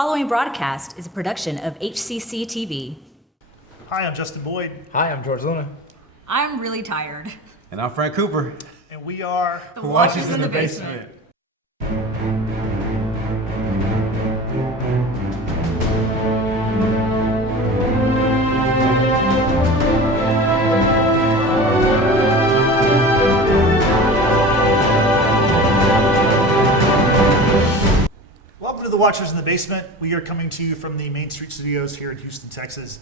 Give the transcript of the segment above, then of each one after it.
following broadcast is a production of HCC TV. Hi, I'm Justin Boyd. Hi, I'm George Luna. I'm really tired. And I'm Frank Cooper. And we are The Watchers in the Basement. Welcome to the Watchers in the Basement. We are coming to you from the Main Street Studios here in Houston, Texas.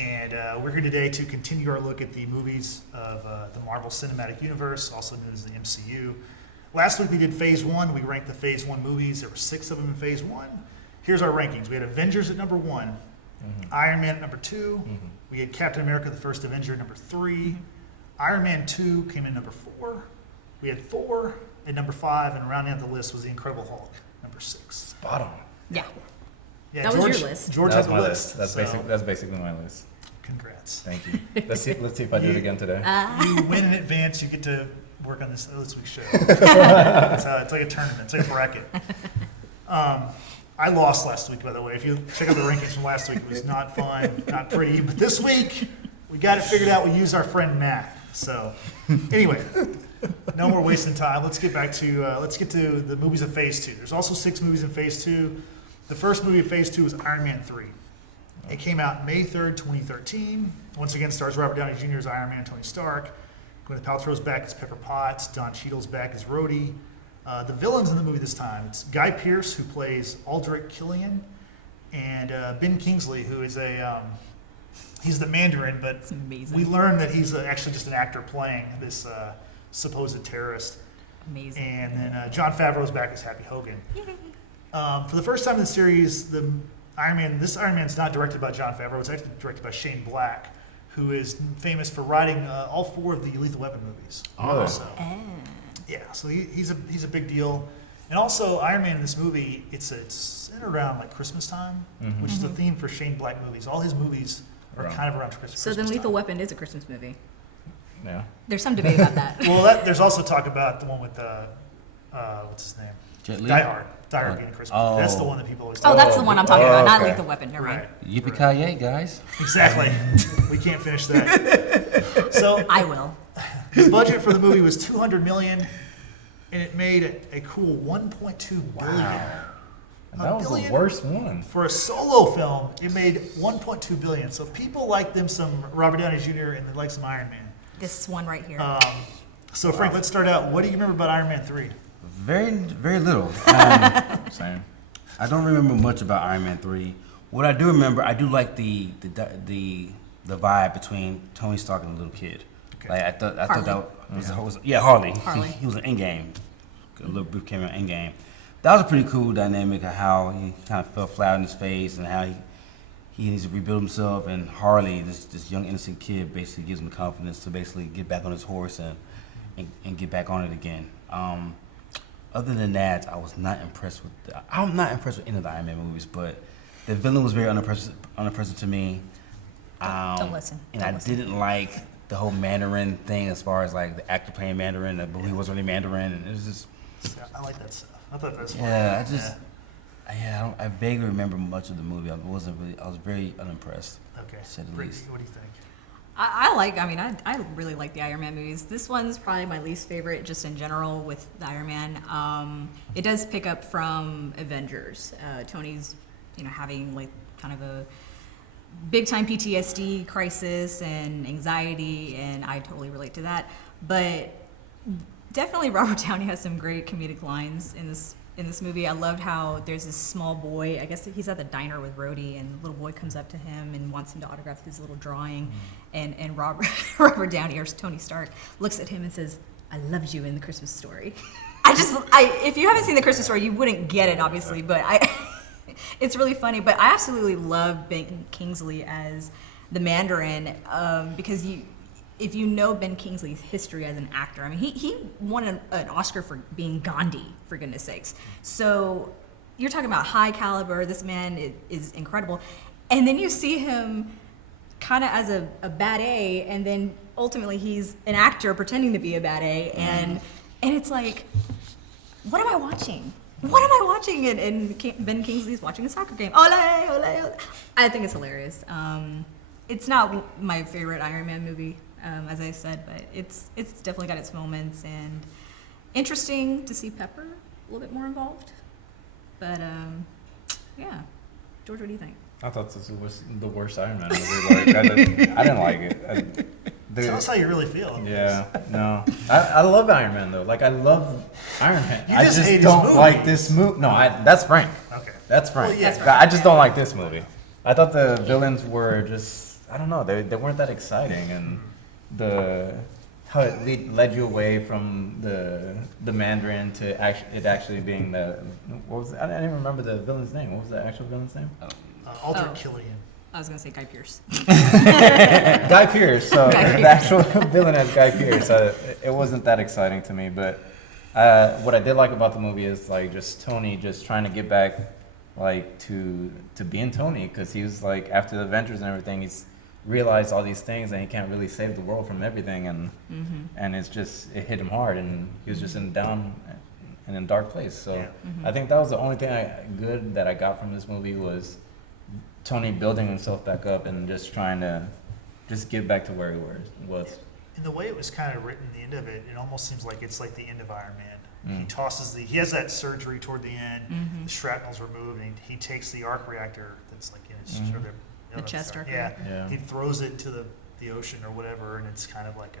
And we're here today to continue our look at the movies of the Marvel Cinematic Universe, also known as the MCU. Last week we did Phase 1. We ranked the Phase 1 movies. There were 6 of them in Phase 1. Here's our rankings. We had Avengers at number 1, Iron Man at number 2. We had Captain America, the First Avenger at number 3. Iron Man 2 came in number 4. We had Thor at number 5, and rounding out the list was The Incredible Hulk, number 6. Spot on. Yeah. Yeah, That was your list. George That's had the my list. That's so that's basically my list. Congrats. Thank you. Let's see if I do it again today. You win in advance, you get to work on this week's show. It's like a tournament. It's like a bracket. I lost last week, by the way. If you check out the rankings from last week, it was not fun, not pretty. But this week, we got it figured out. We used our friend math. So, anyway, no more wasting time. Let's get to the movies of Phase 2. There's also 6 movies in Phase 2. The first movie of Phase 2 was Iron Man 3. It came out May 3rd, 2013. Once again, stars Robert Downey Jr. as Iron Man, Tony Stark. Gwyneth Paltrow's back as Pepper Potts. Don Cheadle's back as Rhodey. The villains in the movie this time, it's Guy Pearce, who plays Aldrich Killian, and Ben Kingsley, who is he's the Mandarin, but It's amazing. we learned that he's actually just an actor playing this supposed terrorist. Amazing. And then Jon Favreau's back as Happy Hogan. For the first time in the series, this Iron Man's not directed by Jon Favreau. It's actually directed by Shane Black, who is famous for writing all 4 of the Lethal Weapon movies. Oh. So, yeah, so he's a big deal. And also, Iron Man in this movie, it's centered around like Christmas time, which is the theme for Shane Black movies. All his movies are kind of around Christmas. So then Lethal Weapon is a Christmas movie. Yeah. There's some debate about that. Well, there's also talk about the one with what's his name? Jet Li? Die Hard. Die Hard being a Christmas movie. That's the one that people always talk Oh, about. that's the one I'm talking about, not okay. Lethal Weapon. Never mind. Right. Yippee-ki-yay, guys. Exactly. We can't finish that. So I will. the budget for the movie was $200 million, and it made a cool $1.2 billion. And that was billion? the worst one. For a solo film, it made $1.2 billion. So people like them some Robert Downey Jr. and they like some Iron Man. This one right here. So Frank, let's start out. What do you remember about Iron Man 3? Very, very little. Same. I don't remember much about Iron Man 3. What I do remember, I do like the vibe between Tony Stark and the little kid. Okay. Like I thought Harley. that was Harley. Harley. He was an Endgame. A little brief cameo in Endgame. That was a pretty cool dynamic of how he kind of fell flat on his face and how he needs to rebuild himself. And Harley, this young innocent kid, basically gives him confidence to basically get back on his horse and get back on it again. Other than that, I was not impressed with. I'm not impressed with any of the Iron Man movies, but the villain was very unimpressive to me. Don't listen. And Don't I listen. didn't like the whole Mandarin thing, as far as like the actor playing Mandarin, but he wasn't really Mandarin, and it was just. I like that stuff. I thought that was fun. Yeah, I vaguely remember much of the movie. I was very unimpressed. Okay. To say the Brittany, least. what do you think? I really like the Iron Man movies. This one's probably my least favorite just in general with the Iron Man. It does pick up from Avengers. Tony's, having like kind of a big time PTSD crisis and anxiety, and I totally relate to that. But definitely Robert Downey has some great comedic lines in this movie. I loved how there's this small boy, I guess he's at the diner with Rhodey, and the little boy comes up to him and wants him to autograph his little drawing. And Robert Downey, or Tony Stark, looks at him and says, "I loved you in The Christmas Story." If you haven't seen The Christmas Story, you wouldn't get it, obviously, but it's really funny. But I absolutely love Ben Kingsley as the Mandarin, because if you know Ben Kingsley's history as an actor, I mean, he won an Oscar for being Gandhi, for goodness sakes. So you're talking about high caliber. This man is incredible. And then you see him kind of as a bad A, and then ultimately he's an actor pretending to be a bad A, and it's like, what am I watching? what am I watching? And Ben Kingsley's watching a soccer game. Ole, ole, ole. I think it's hilarious. It's not my favorite Iron Man movie, as I said, but it's definitely got its moments, and interesting to see Pepper a little bit more involved. But yeah, George, what do you think? I thought this was the worst Iron Man movie. Like, I didn't like it. Tell us how you really feel. Yeah, no. I love Iron Man though. Like I love Iron Man. You I just just hate his don't movie. like this movie. No, that's Frank. Okay. That's Frank. Well, yeah. That's right. I just don't like this movie. I thought the villains were just, I don't know, they weren't that exciting, and how it led you away from the Mandarin to it actually being what was it? I didn't even remember the villain's name. What was the actual villain's name? Aldrich Oh. Killian. I was gonna say Guy Pearce. Guy Pearce. So Guy the Pearce. actual villain as Guy Pearce. It wasn't that exciting to me, but what I did like about the movie is like just Tony just trying to get back like to being Tony, because he was like after the Avengers and everything, he's realized all these things and he can't really save the world from everything, and it hit him hard, and he was just in a dark place. So Yeah. I think that was the only thing good that I got from this movie was Tony building himself back up and just trying to just get back to where he was. And the way it was kind of written, the end of it, it almost seems like it's like the end of Iron Man. He has that surgery toward the end, the shrapnel's removed, and he takes the arc reactor that's like in his or The Chester. Yeah. He throws it into the ocean or whatever, and it's kind of like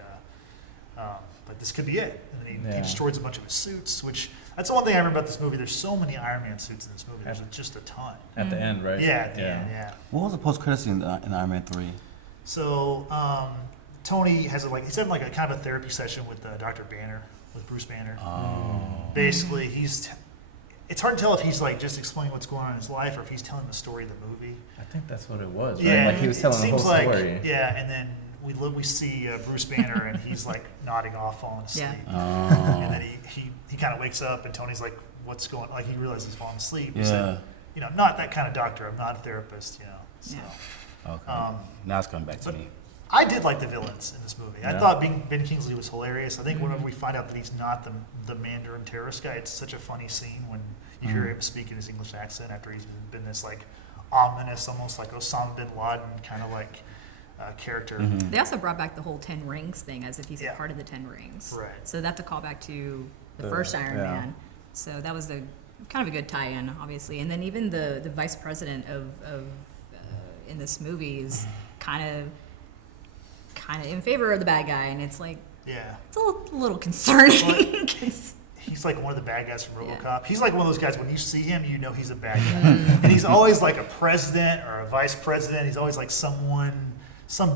but this could be it. And then he destroys a bunch of his suits, which that's the one thing I remember about this movie. There's so many Iron Man suits in this movie. There's just a ton. At the end, right? Yeah, at the end, yeah. What was the post-credit scene in Iron Man 3? So Tony has he's having like a kind of a therapy session with Dr. Banner, with Bruce Banner. Basically, it's hard to tell if he's like just explaining what's going on in his life or if he's telling the story of the movie. I think that's what it was, right? Yeah, Like he was telling the whole story. Yeah, and then we see Bruce Banner and he's like nodding off, falling asleep. Yeah. And then he kind of wakes up and Tony's like, "What's going?" Like he realizes he's falling asleep. Yeah. He said, not that kind of doctor. I'm not a therapist. So. Okay. Now it's coming back to but- me. I did like the villains in this movie. I Yeah. thought Ben Kingsley was hilarious. I think whenever we find out that he's not the Mandarin terrorist guy, it's such a funny scene when you hear him speak in his English accent after he's been this like ominous, almost like Osama bin Laden kind of like character. They also brought back the whole 10 Rings thing as if he's Yeah. a part of the 10 Rings. Right. So that's a callback to the first Iron Man. So that was kind of a good tie-in, obviously. And then even the vice president of in this movie is kind of in favor of the bad guy, and it's like Yeah. it's a little concerning. 'Cause- He's like one of the bad guys from Yeah. RoboCop. He's like one of those guys when you see him, you know he's a bad guy. And he's always like a president or a vice president. He's always like some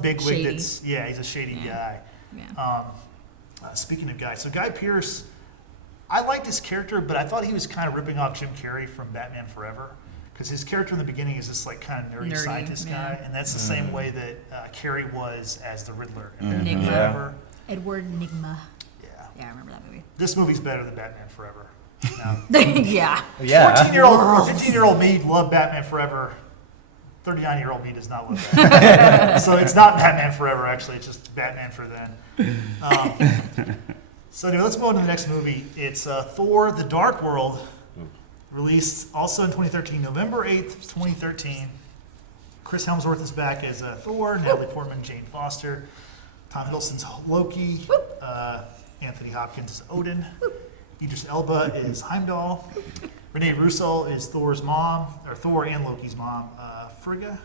bigwig Shady. he's a shady guy. yeah. Speaking of guys, so Guy Pearce, I liked his character, but I thought he was kind of ripping off Jim Carrey from Batman Forever. Because his character in the beginning is this like kind of nerdy scientist yeah. guy, and that's the same way that Carrey was as the Riddler in Enigma. Batman Forever. Edward Nigma. Yeah. Yeah, I remember that movie. This movie's better than Batman Forever. Now, Yeah. Yeah. 15-year-old me loved Batman Forever. 39-year-old me does not love that. So it's not Batman Forever, actually. It's just Batman for then. So anyway, let's move on to the next movie. It's Thor: The Dark World, released also in 2013, November 8th, 2013. Chris Hemsworth is back as Thor, Natalie Portman, Jane Foster, Tom Hiddleston's Loki, Anthony Hopkins is Odin, Idris Elba is Heimdall, Renee Russo is Thor's mom, or Thor and Loki's mom, Frigga.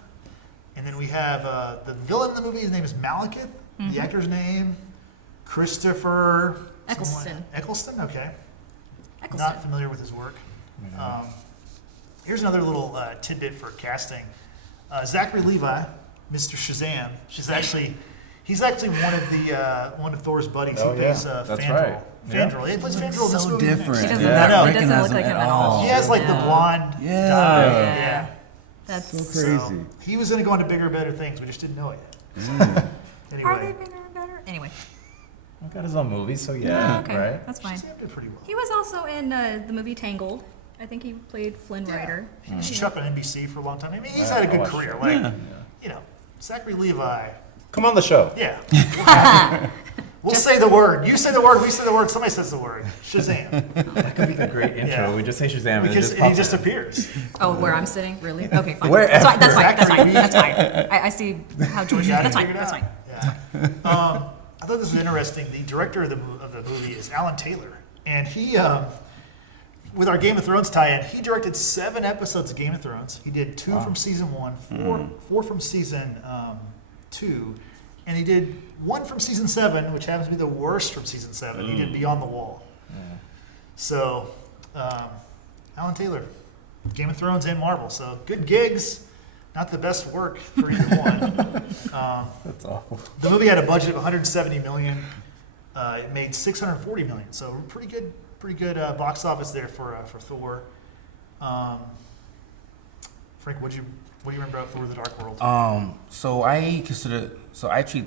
And then we have the villain in the movie, his name is Malekith. The actor's name, Christopher... Eccleston. Eccleston, okay. Eccleston. Not familiar with his work. Here's another little tidbit for casting. Zachary Levi, Mr. Shazam, he's actually one of Thor's buddies. Oh, he plays yeah. That's Fandral. right. Fandral. He plays Fandral in this So movie. different. He doesn't Yeah. look- I know. he doesn't look like him at all. He has like the blonde Yeah. dye. Yeah. Yeah. That's So crazy. So he was going to go into bigger, better things. We just didn't know it yet. Are they Anyway, bigger and better? Anyway. He got his own movie, so yeah, Okay. right? That's fine. Shazam did pretty well. He was also in the movie Tangled. I think he played Flynn Rider. He was Chuck on NBC for a long time. I mean, he's had a good career. Like, Zachary Levi. Come on the show. Yeah. We'll say the word. You say the word. We say the word. Somebody says the word. Shazam. That could be the great intro. Yeah. We just say Shazam and Because it he just just pops in. appears. Oh, where I'm sitting? Really? Okay, fine. Wherever. That's fine. That's fine. That That's fine. could be- That's fine. I see how George. You got it That's fine. figured That's out. fine. Yeah. I thought this was interesting. The director of the movie is Alan Taylor, and he, with our Game of Thrones tie-in, he directed 7 episodes of Game of Thrones. He did 2 from season 1, 4 from season 2, and he did 1 from season 7, which happens to be the worst from season 7. He did Beyond the Wall. Yeah. So, Alan Taylor, Game of Thrones and Marvel. So good gigs. Not the best work for either one. That's awful. The movie had a budget of 170 million. It made 640 million, so pretty good box office there for Thor. Frank, what do you remember about Thor: The Dark World? So I treat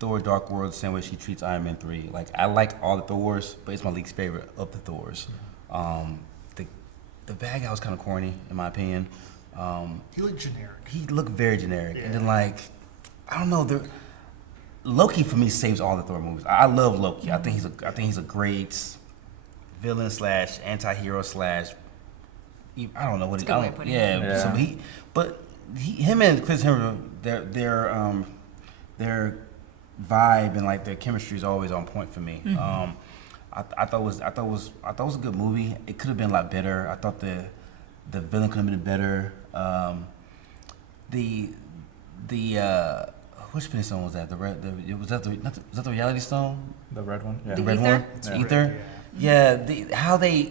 Thor: Dark World the same way she treats Iron Man 3. Like I like all the Thors, but it's my least favorite of the Thors. The bad guy was kind of corny in my opinion. He looked generic. He looked very generic, Yeah. and then I don't know. Loki for me saves all the Thor movies. I love Loki. I think he's a great villain / anti-hero / I don't know what That's a good way of putting it. yeah. So him and Chris Hemsworth, their vibe and their chemistry is always on point for me. I thought it was a good movie. It could have been a lot better. I thought the villain could have been better. Which Spinning Stone was that? Was that the Reality Stone? The red one? Yeah. The red Ether? one? It's Yeah. Ether? Yeah. How they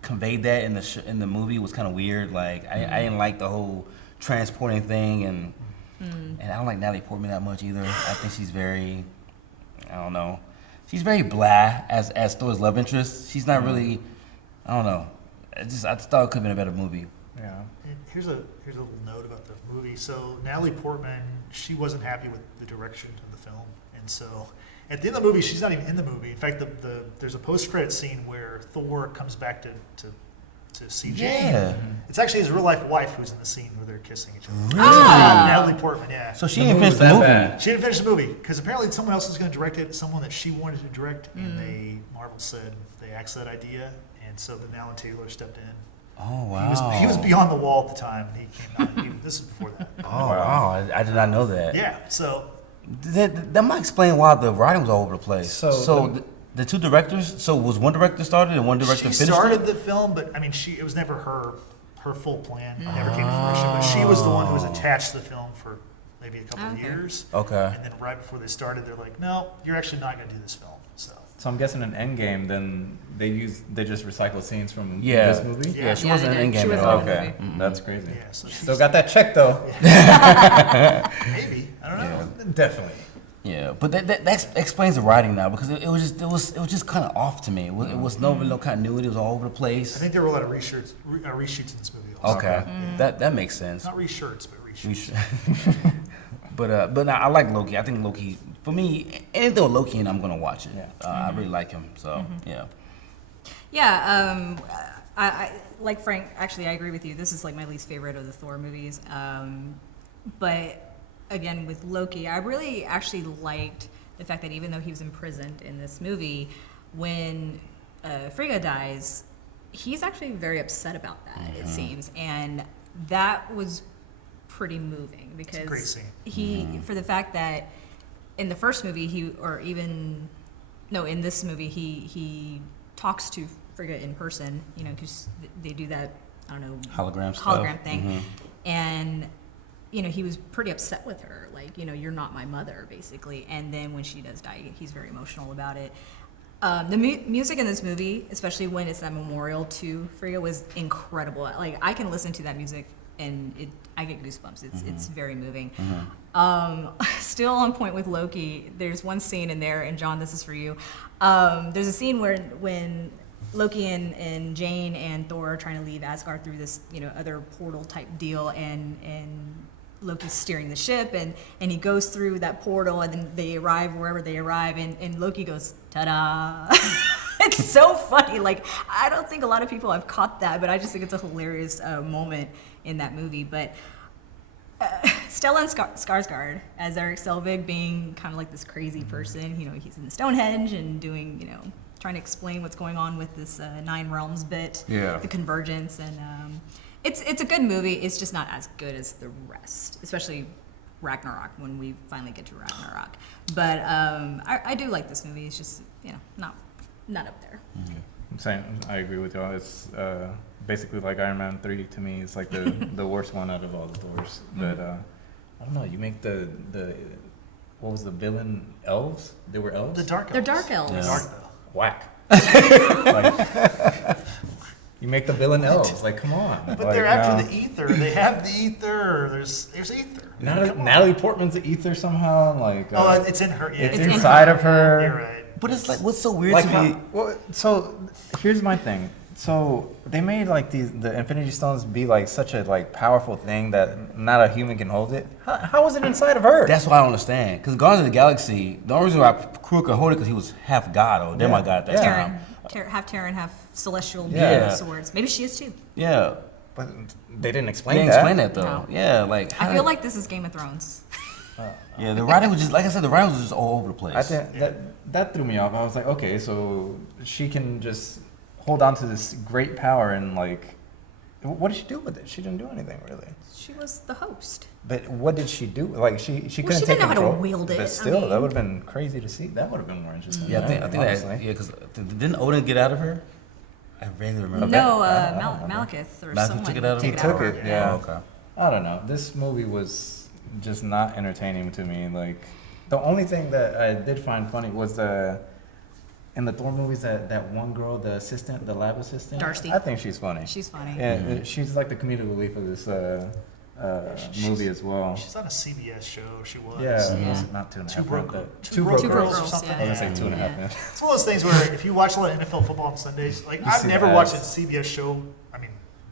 conveyed that in the movie was kind of weird. I didn't like the whole transporting thing, and I don't like Natalie Portman that much either. I think she's very, I don't know, she's very blah as Thor's love interest. She's not really, I don't know. I thought it could have been a better movie. Yeah. And here's a little note about the movie. So Natalie Portman, she wasn't happy with the direction of the film, and so at the end of the movie, she's not even in the movie. In fact, there's a post-credit scene where Thor comes back to see Jane. Yeah. It's actually his real-life wife who's in the scene where they're kissing each other. Really? Natalie Portman, yeah. So she The didn't movie finish was the that movie. bad. She didn't finish the movie because apparently someone else was going to direct it, someone that she wanted to direct, and Marvel said they axed that idea, and so then Alan Taylor stepped in. Oh wow. He was beyond the wall at the time. He came out. This is before that. Oh wow. I did not know that. Yeah. So That might explain why the writing was all over the place. So the two directors. So was one director started and one director she finished started it? the film, but I mean, it was never her full plan. It never came to fruition. But she was the one who was attached to the film for maybe a couple of Okay. years. Okay. And then right before they started, they're like, "No, you're actually not going to do this film." So I'm guessing in Endgame, then they just recycle scenes from Yeah. this movie. Yeah. Yeah, she Yeah, wasn't they in did. She Endgame at wasn't all. in the Okay, movie. that's crazy. Yeah. So she's Still got that check though. maybe I don't know. Definitely. Yeah, but that explains the writing now because it was just kind of off to me. It was no continuity. It was all over the I place. think there were a lot of reshoots in this movie. Also. Okay, that makes sense. Not reshirts, but We reshoots. should. but nah, I like Loki. I think Loki, for me, anything with Loki in, I'm gonna watch it. Yeah. I really like him. So yeah. Yeah, I like Frank. Actually, I agree with you. This is my least favorite of the Thor movies. But again, with Loki, I really actually liked the fact that even though he was imprisoned in this movie, when Frigga dies, he's actually very upset about that. It seems, and that was pretty moving because great scene. he, for the fact that in the first movie in this movie he talks to Frigga in person, because they do that, I don't know, Hologram stuff. thing, and he was pretty upset with her, you're not my mother, basically. And then when she does die, he's very emotional about it. The music in this movie, especially when it's that memorial to Frigga, was incredible. I can listen to that music and I get goosebumps. It's very moving. Still on point with Loki, there's one scene in there, and John, this is for you. There's a scene when Loki and Jane and Thor are trying to leave Asgard through this, other portal type deal, and Loki's steering the ship, and he goes through that portal, and then they arrive wherever they arrive, and Loki goes, ta-da! It's so funny. I don't think a lot of people have caught that, but I just think it's a hilarious moment in that movie. But Stellan Skarsgård as Eric Selvig being kind of like this crazy person. You know, he's in the Stonehenge and doing, you know, trying to explain what's going on with this Nine Realms bit, Yeah. the convergence, and it's a good movie. It's just not as good as the rest, especially Ragnarok when we finally get to Ragnarok. But I do like this movie. It's just, you know, not up there. Same. I agree with y'all. It's basically like Iron Man 3 to me. It's like the worst one out of all the Thors. But I don't know. You make the what was the villain? Elves? They were elves. The dark elves. They're dark elves. They're dark though. Whack. Like, you make the villain elves. Like, come on. But like, they're after the ether. They have the ether. There's ether. Natalie Portman's the ether somehow. Like, It's in her. Yeah, it's in inside her. of her. You're right. But it's like, what's so weird Like, to me? so here's my thing. So they made like the Infinity Stones be like such a like powerful thing that not a human can hold it. How is it inside of her? That's what I don't understand. Because Guardians of the Galaxy, the only reason why Crew could hold it because he was half god or demi god at that time. Half Terran, half celestial Yeah. swords. Maybe she is too. Yeah. But they didn't They explain didn't that. explain that though. No. Yeah, like I feel like this is Game of Thrones. yeah, the writing was just like I said, the writing was just all over the place. I think that threw me off. I was like, okay, so she can just hold on to this great power and like, what did she do with it? She didn't do anything really. She was the host. But what did she do? Like she couldn't she take didn't know how to control. wield it. I But still, mean- that would have been crazy to see. That would have been more interesting. yeah, I think honestly. that, yeah, because didn't Odin get out of her? I vaguely remember. No, I don't remember. Malekith or Malekith someone took it out of He her? took her. it, yeah. Oh, okay. I don't know. This movie was just not entertaining to me. Like, the only thing that I did find funny was in the Thor movies that one girl, the assistant, the lab assistant. Darcy. I think she's funny. She's funny. Yeah, she's like the comedic relief of this movie as well. She's on a CBS show. She was. Yeah, Yeah. not Two and a Two Half broke, Men, two Broke broke Girls. girls or Girls, something. yeah. I was gonna say Two and a Half Yeah. Men. It's one of those things where if you watch a lot of NFL football on Sundays, like I've see never the watched a ads. CBS show. I mean,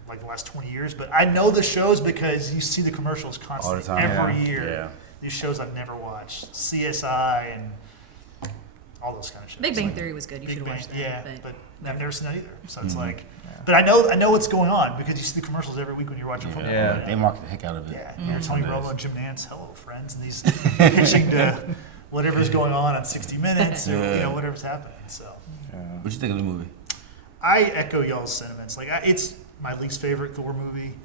like the last 20 years, but I know the shows because you see the commercials constantly All the time. every Yeah. year. Yeah. These shows I've never watched, CSI and all those kind of shows. Big Bang Like, Theory was good. You Big should Bang, watch that. yeah, but but I've never seen that either. So it's Mhm. like, but I know what's going on because you see the commercials every week when you're watching football. Yeah. They market the heck out of it. Yeah, Mm-hmm. you're Tony Nice. Romo and Jim Nance, hello friends, and he's pitching to whatever's going on 60 Minutes, or Yeah. whatever's happening. So Yeah. What you think of the movie? I echo y'all's sentiments. Like it's my least favorite Thor movie.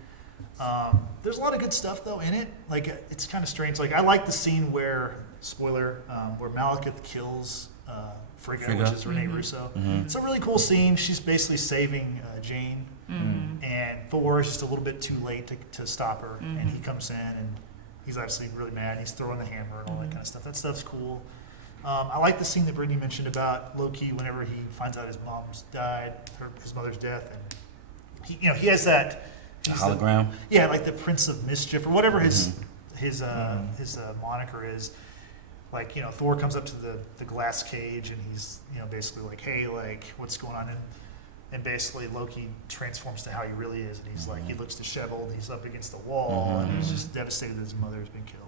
There's a lot of good stuff though in it. Like it's kind of strange. Like I like the scene where where Malekith kills Frigga, Frigga. which is Renee Russo. Mhm. It's a really cool scene. She's basically saving Jane, and Thor is just a little bit too late to stop her. And he comes in and he's obviously really mad. He's throwing the hammer and all that kind of stuff. That stuff's cool. I like the scene that Brittany mentioned about Loki whenever he finds out his mom's died, his mother's death, and he has that The he's hologram? yeah, like the Prince of Mischief or whatever his moniker is. Like Thor comes up to the glass cage and he's basically like, hey, like what's going on? And basically Loki transforms to how he really is, and he's like he looks disheveled, he's up against the wall, and he's just devastated that his mother has been killed.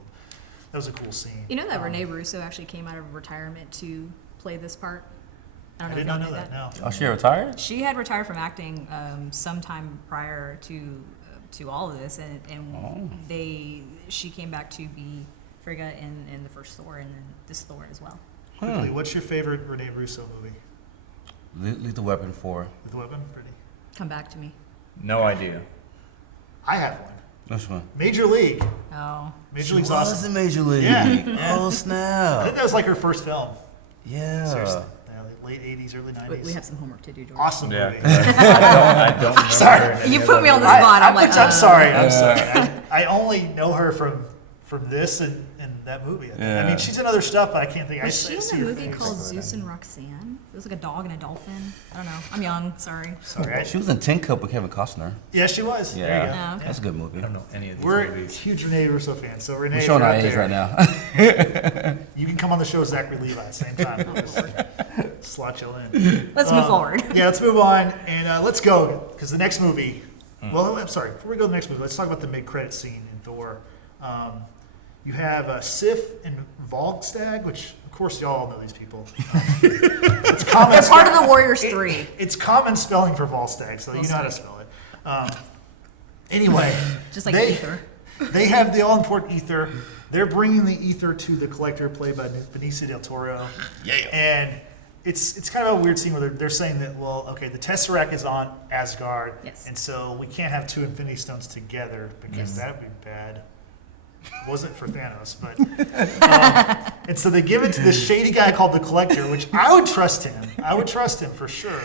That was a cool scene. you know that Renee Russo actually came out of retirement to play this part? I don't did know not if know y'all knew that. No. Oh, she retired? She had retired from acting sometime prior to all of this, and she came back to be Frigga in the first Thor and then this Thor as well. Quickly, what's your favorite Renee Russo movie? Lethal Weapon 4. With the weapon? Pretty. Come back to me. No idea. I have one. Which one? Major League. Oh, Major League's awesome. in Major League. Yeah. Oh, I think snap. that was like her first film. Yeah. Seriously. Yeah, like late 80s, early 90s. we have some homework to do, George. Awesome Yeah. movie. I don't remember. sorry. any You of put the me on the movies. spot. I'm like, I'm sorry. I'm Yeah. sorry. I only know her from this and that movie. I Yeah. mean, she's in other stuff, but I can't think. Was I she in see a her movie face. called Zeus and Roxanne? It was like a dog and a dolphin. I don't know. I'm young. Sorry. Sorry. She was in Tin Cup with Kevin Costner. Yeah, she was. Yeah. There you go. Oh, okay. That's a good movie. I don't know any of these We're movies. huge Renee Russo fans. So Renee, We're if showing you're our out age there, right now. You can come on the show with Zachary Levi at the same time. We'll just slot you in. Let's move forward. Yeah, let's move on and let's go because the next movie. Well, I'm sorry. Before we go to the next movie, let's talk about the mid-credit scene in Thor. You have Sif and Volstagg, which of course y'all know these people. It's common. They're part of the Warriors 3. It's common spelling for Volstagg, so you know how to spell it. Anyway, Just like they, Ether. They have the all-important ether. They're bringing the ether to the Collector, played by Benicio del Toro. Yeah. And it's kind of a weird scene where they're saying that, well, okay, the Tesseract is on Asgard, Yes. and so we can't have two Infinity Stones together because that would be bad. It wasn't for Thanos, but and so they give it to this shady guy called the Collector, which I would trust him. I would trust him for sure.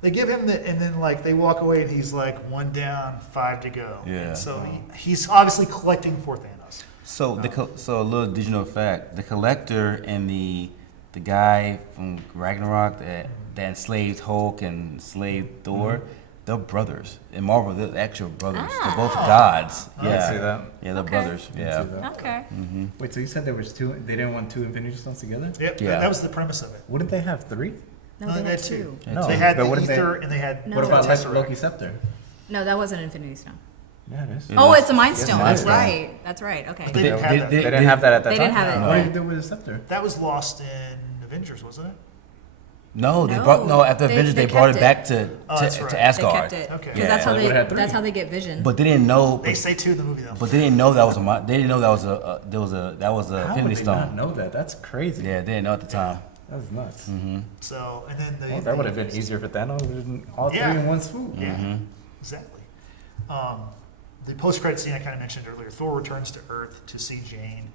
They give him and then like they walk away, and he's like 1 down, 5 to go. Yeah. And so he's obviously collecting for Thanos. So so a little digital fact: the Collector and the guy from Ragnarok that enslaved Hulk and enslaved Thor, they're brothers. In Marvel, they're actual brothers. They're both gods. I didn't see that. Yeah, they're Okay. brothers. I didn't Yeah. see that. Okay. Wait, so you said there was two? They didn't want two Infinity Stones together? Yep. Yeah. That was the premise of it. Wouldn't they have 3? No, No, they they had had 2. No, They had but the what if they- ether and they had No. What Oh, about the like Tesseract. Loki's scepter? No, that wasn't an Infinity Stone. Yeah, it is. Yeah. Oh, it's a Mind Stone. Mind That's Stone. right. That's right. Okay. They didn't have that. They didn't have that at that They time? didn't have it. What did you do with the scepter? That was lost in Avengers, wasn't it? No, they No, brought after they- Avengers they they brought kept it back to Oh, that's right. to They Asgard. kept it Okay. because Yeah. that's how So they they would've had that's 3. how they get Vision. But they didn't know. They say 2 in the movie though. But they didn't know that was they didn't know that was that was a How would Infinity they Stone. not know that? That's crazy. Yeah, they didn't know at the time. That's nuts. So and then Well, that would have been easier for Thanos. All 3 Yeah. in one swoop. Yeah, exactly. The post-credit scene I kind of mentioned earlier, Thor returns to Earth to see Jane,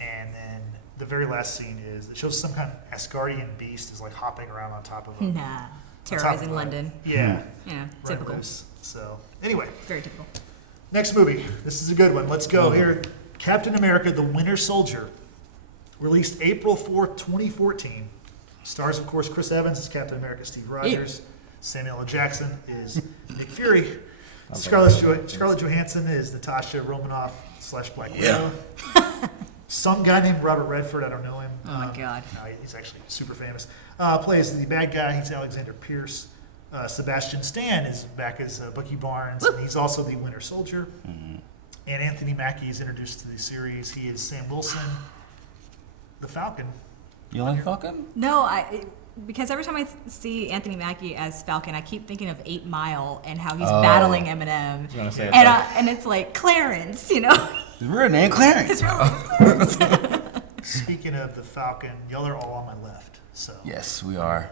and then the very last scene it shows some kind of Asgardian beast is like hopping around on top of him. Nah, On top terrorizing of, London. Yeah, Yeah, run typical. loose. So anyway, Very typical. next movie. This is a good one. Let's go here. Captain America: The Winter Soldier, released April 4th, 2014. Stars, of course, Chris Evans as Captain America, Steve Rogers. Samuel L. Jackson is Nick Fury. Scarlett Johansson is Natasha Romanoff / Black Widow. Some guy named Robert Redford, I don't know him. Oh my God. No, he's actually super famous. Plays the bad guy. He's Alexander Pierce. Sebastian Stan is back as Bucky Barnes, and he's also the Winter Soldier. And Anthony Mackie is introduced to the series. He is Sam Wilson, the Falcon. You like Falcon? No, because every time I see Anthony Mackie as Falcon, I keep thinking of 8 Mile and how he's battling Eminem. was gonna say, And it's like Clarence, you know? His real name Clarence. It's really Clarence. Speaking of the Falcon, y'all are all on my left. So Yes, we are.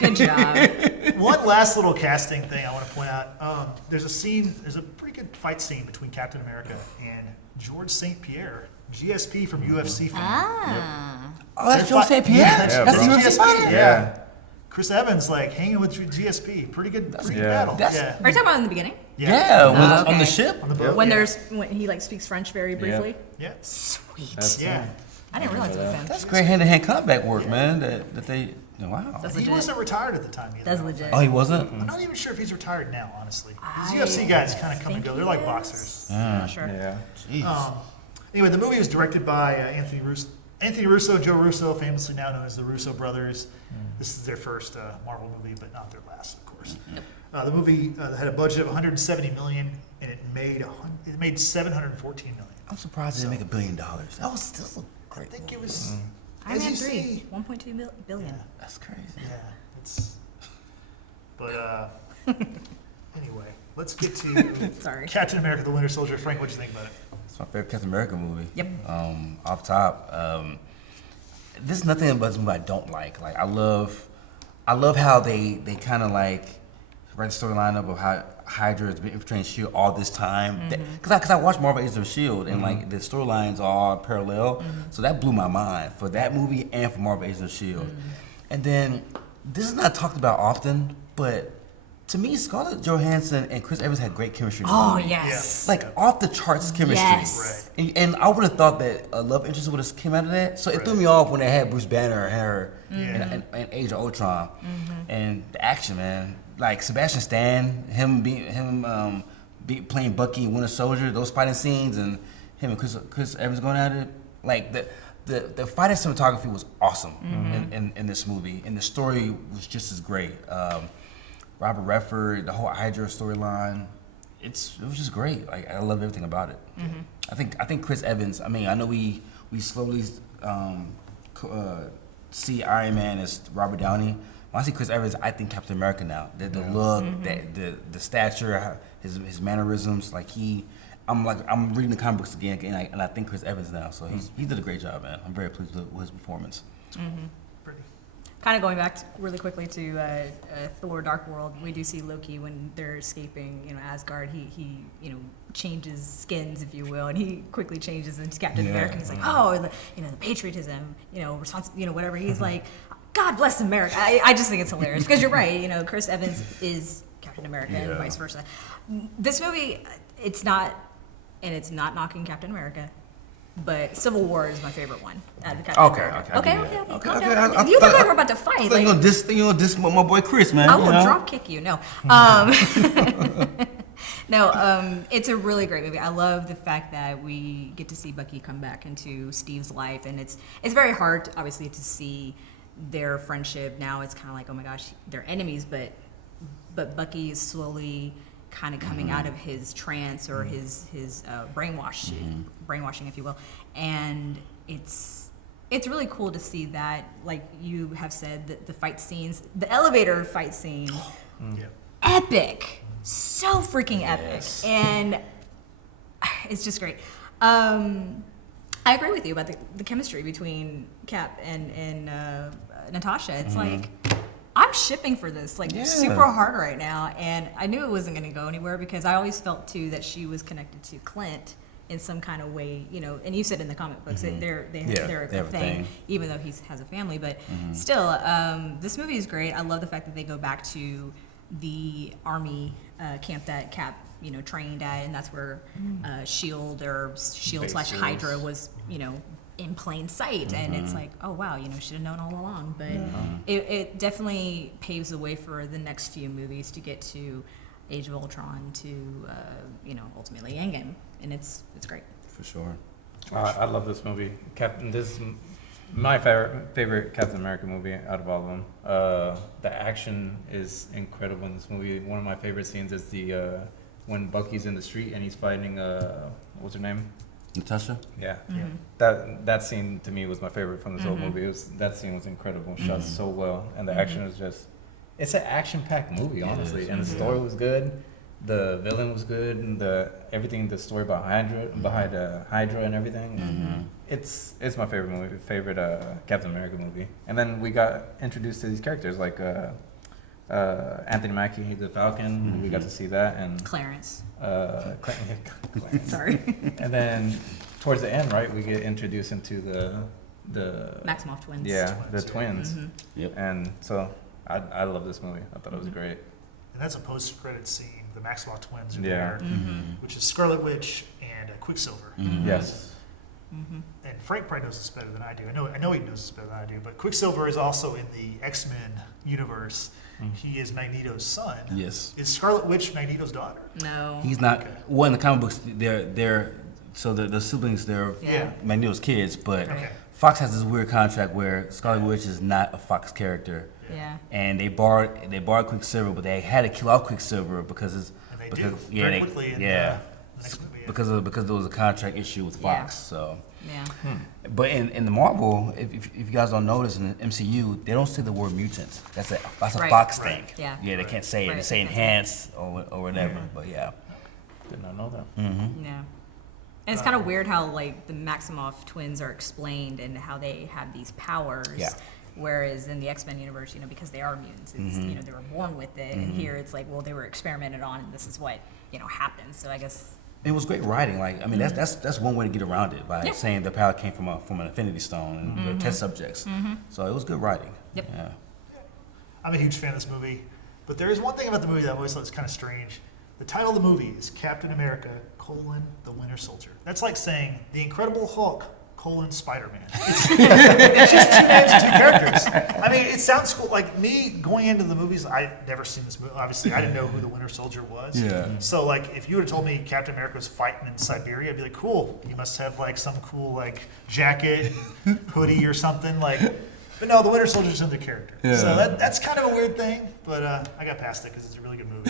Good job. one last little casting thing I want to point out. There's a pretty good fight scene between Captain America and George St. Pierre, GSP from UFC fame. Oh, that's They're Joe fi- St. Pierre. Yeah, that's bro. the UFC fighter. Yeah. Chris Evans like hanging with GSP. Pretty good Yeah. battle. That's- Yeah. Are you talking about in the beginning? Yeah, on okay. the ship. On the boat. When yeah. when he like speaks French very briefly? Yeah. Sweet. Yeah. I didn't realize it was him. That's great hand-to-hand combat work, man. That they wow. That's He legit. wasn't retired at the time either. That's I don't legit. think. Oh, he wasn't. I'm not even sure if he's retired now, honestly. These I UFC guys kind of come and think go. They're he like is. boxers. Not sure. Yeah. Jeez. Anyway, the movie was directed by Anthony Russo, Joe Russo, famously now known as the Russo brothers. This is their first Marvel movie, but not their last, of course. The movie had a budget of 170 million, and it made 714 million. I'm surprised they didn't make $1 billion. That was still a great. I think it was. Iron As Man you 3, see, 1.2 billion. That's crazy. yeah, it's. But anyway, let's get to Sorry. Captain America: The Winter Soldier. Frank, what'd you think about it? It's my favorite Captain America movie. Yep. Off top, there's nothing about this movie I don't like. Like I love how they kind of like write the storyline up of how Hydra has been infiltrating Shield all this time. Because I watched Marvel Agents of Shield and like the storylines are all parallel, so that blew my mind for that movie and for Marvel Agents of Shield. And then this is not talked about often, but to me, Scarlett Johansson and Chris Evans had great chemistry. In the Oh, movie. yes. Like off the charts chemistry. Yes. And I would have thought that a love interest would have came out of that. So it threw me off when they had Bruce Banner and her and Age of Ultron. And the action, man. Like Sebastian Stan, playing Bucky and Winter Soldier, those fighting scenes, and him and Chris Evans going at it. Like the fighting cinematography was awesome in this movie, and the story was just as great. Robert Redford, the whole Hydra storyline, it was just great. Like I love everything about it. I think Chris Evans. I mean, I know we slowly see Iron Man as Robert Downey. When I see Chris Evans, I think Captain America now. The look, the stature, his mannerisms. Like I I'm reading the comic books again, and I think Chris Evans now, so he did a great job, man. I'm very pleased with his performance. Pretty. Kind of going back really quickly to Thor: Dark World, we do see Loki when they're escaping, Asgard. He changes skins, if you will, and he quickly changes into Captain America. He's like, oh, the patriotism, whatever. He's like, God bless America. I just think it's hilarious because you're right. Chris Evans is Captain America and vice versa. This movie, it's not knocking Captain America. But Civil War is my favorite one. Okay. Calm down. You look like we're about to fight. This my boy Chris, man. I will drop kick you. No. It's a really great movie. I love the fact that we get to see Bucky come back into Steve's life, and it's very hard, obviously, to see their friendship. Now it's kind of like, oh my gosh, they're enemies, but Bucky is slowly kind of coming out of his trance or his brainwashing, if you will, and it's really cool to see that. Like you have said, that the fight scenes, the elevator fight scene, epic, so freaking epic, and it's just great. I agree with you about the chemistry between Cap and Natasha. It's like, I'm shipping for this super hard right now, and I knew it wasn't going to go anywhere because I always felt too that she was connected to Clint in some kind of way, and you said in the comic books that they're a thing, even though he has a family, but still, this movie is great. I love the fact that they go back to the army camp that Cap trained at, and that's where Shield / Hydra was in plain sight, and it's like, oh wow, should have known all along. But it definitely paves the way for the next few movies to get to Age of Ultron, to ultimately Endgame, and it's great. For sure. I love this movie. This is my favorite Captain America movie out of all of them. The action is incredible in this movie. One of my favorite scenes is the when Bucky's in the street and he's fighting what's her name? Natasha? Yeah. That scene to me was my favorite from this whole movie. That scene was incredible, shot so well, and the action was it's an action-packed movie, honestly, and the story was good, the villain was good, and the story behind Hydra and everything. It's my favorite Captain America movie. And then we got introduced to these characters like Anthony Mackie, the Falcon. We got to see that, and Clarence. Clarence. Sorry. And then towards the end, right, we get introduced into the Maximoff twins. Yeah, the twins. Yep. And so I love this movie. I thought it was great. And that's a post-credit scene. The Maximoff twins are Yeah. there, which is Scarlet Witch and Quicksilver. Yes. And Frank probably knows this better than I do. I know he knows this better than I do. But Quicksilver is also in the X-Men universe. He is Magneto's son. Yes. Is Scarlet Witch Magneto's daughter? No. He's not. Well, in the comic books, they're so the siblings, they're Magneto's kids, but Fox has this weird contract where Scarlet Witch is not a Fox character. Yeah. And they barred Quicksilver, but they had to kill off Quicksilver because Very quickly in the next movie. Because there was a contract issue with Fox. So. Yeah. But in the Marvel, if you guys don't notice, in the MCU, they don't say the word mutants. That's a Fox thing. Yeah. Yeah, they can't say it. They say enhanced or whatever. But yeah. Did not know that. Yeah. And it's kind of weird how the Maximoff twins are explained and how they have these powers. Yeah. Whereas in the X-Men universe, because they are mutants, it's, they were born with it. And here it's like, well, they were experimented on, and this is what happens. So I guess. It was great writing. That's one way to get around it by saying the power came from an Infinity Stone and the test subjects. So it was good writing. Yep. Yeah. I'm a huge fan of this movie, but there is one thing about the movie that I always thought was kind of strange. The title of the movie is Captain America: The Winter Soldier. That's like saying The Incredible Hulk: Spider-Man. It's just two names and two characters. I mean, it sounds cool. Like me going into the movies, I'd never seen this movie. Obviously, I didn't know who the Winter Soldier was. Yeah. So if you would have told me Captain America was fighting in Siberia, I'd be like, cool. He must have some cool jacket, hoodie or something But no, the Winter Soldier's another character. Yeah. So that's kind of a weird thing, but I got past it because it's a really good movie.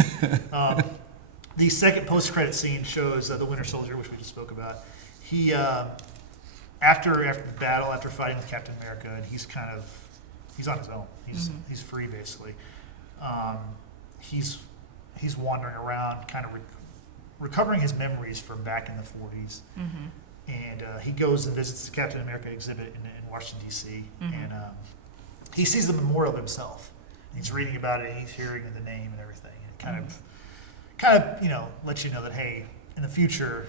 The second post-credit scene shows the Winter Soldier, which we just spoke about. He after the battle, after fighting with Captain America, and he's on his own. He's free basically. He's wandering around, kind of recovering his memories from back in the 40s. And he goes and visits the Captain America exhibit in Washington, D.C. And he sees the memorial of himself. And he's reading about it, and he's hearing the name and everything. And it kind of, you know, lets you know that, hey, in the future,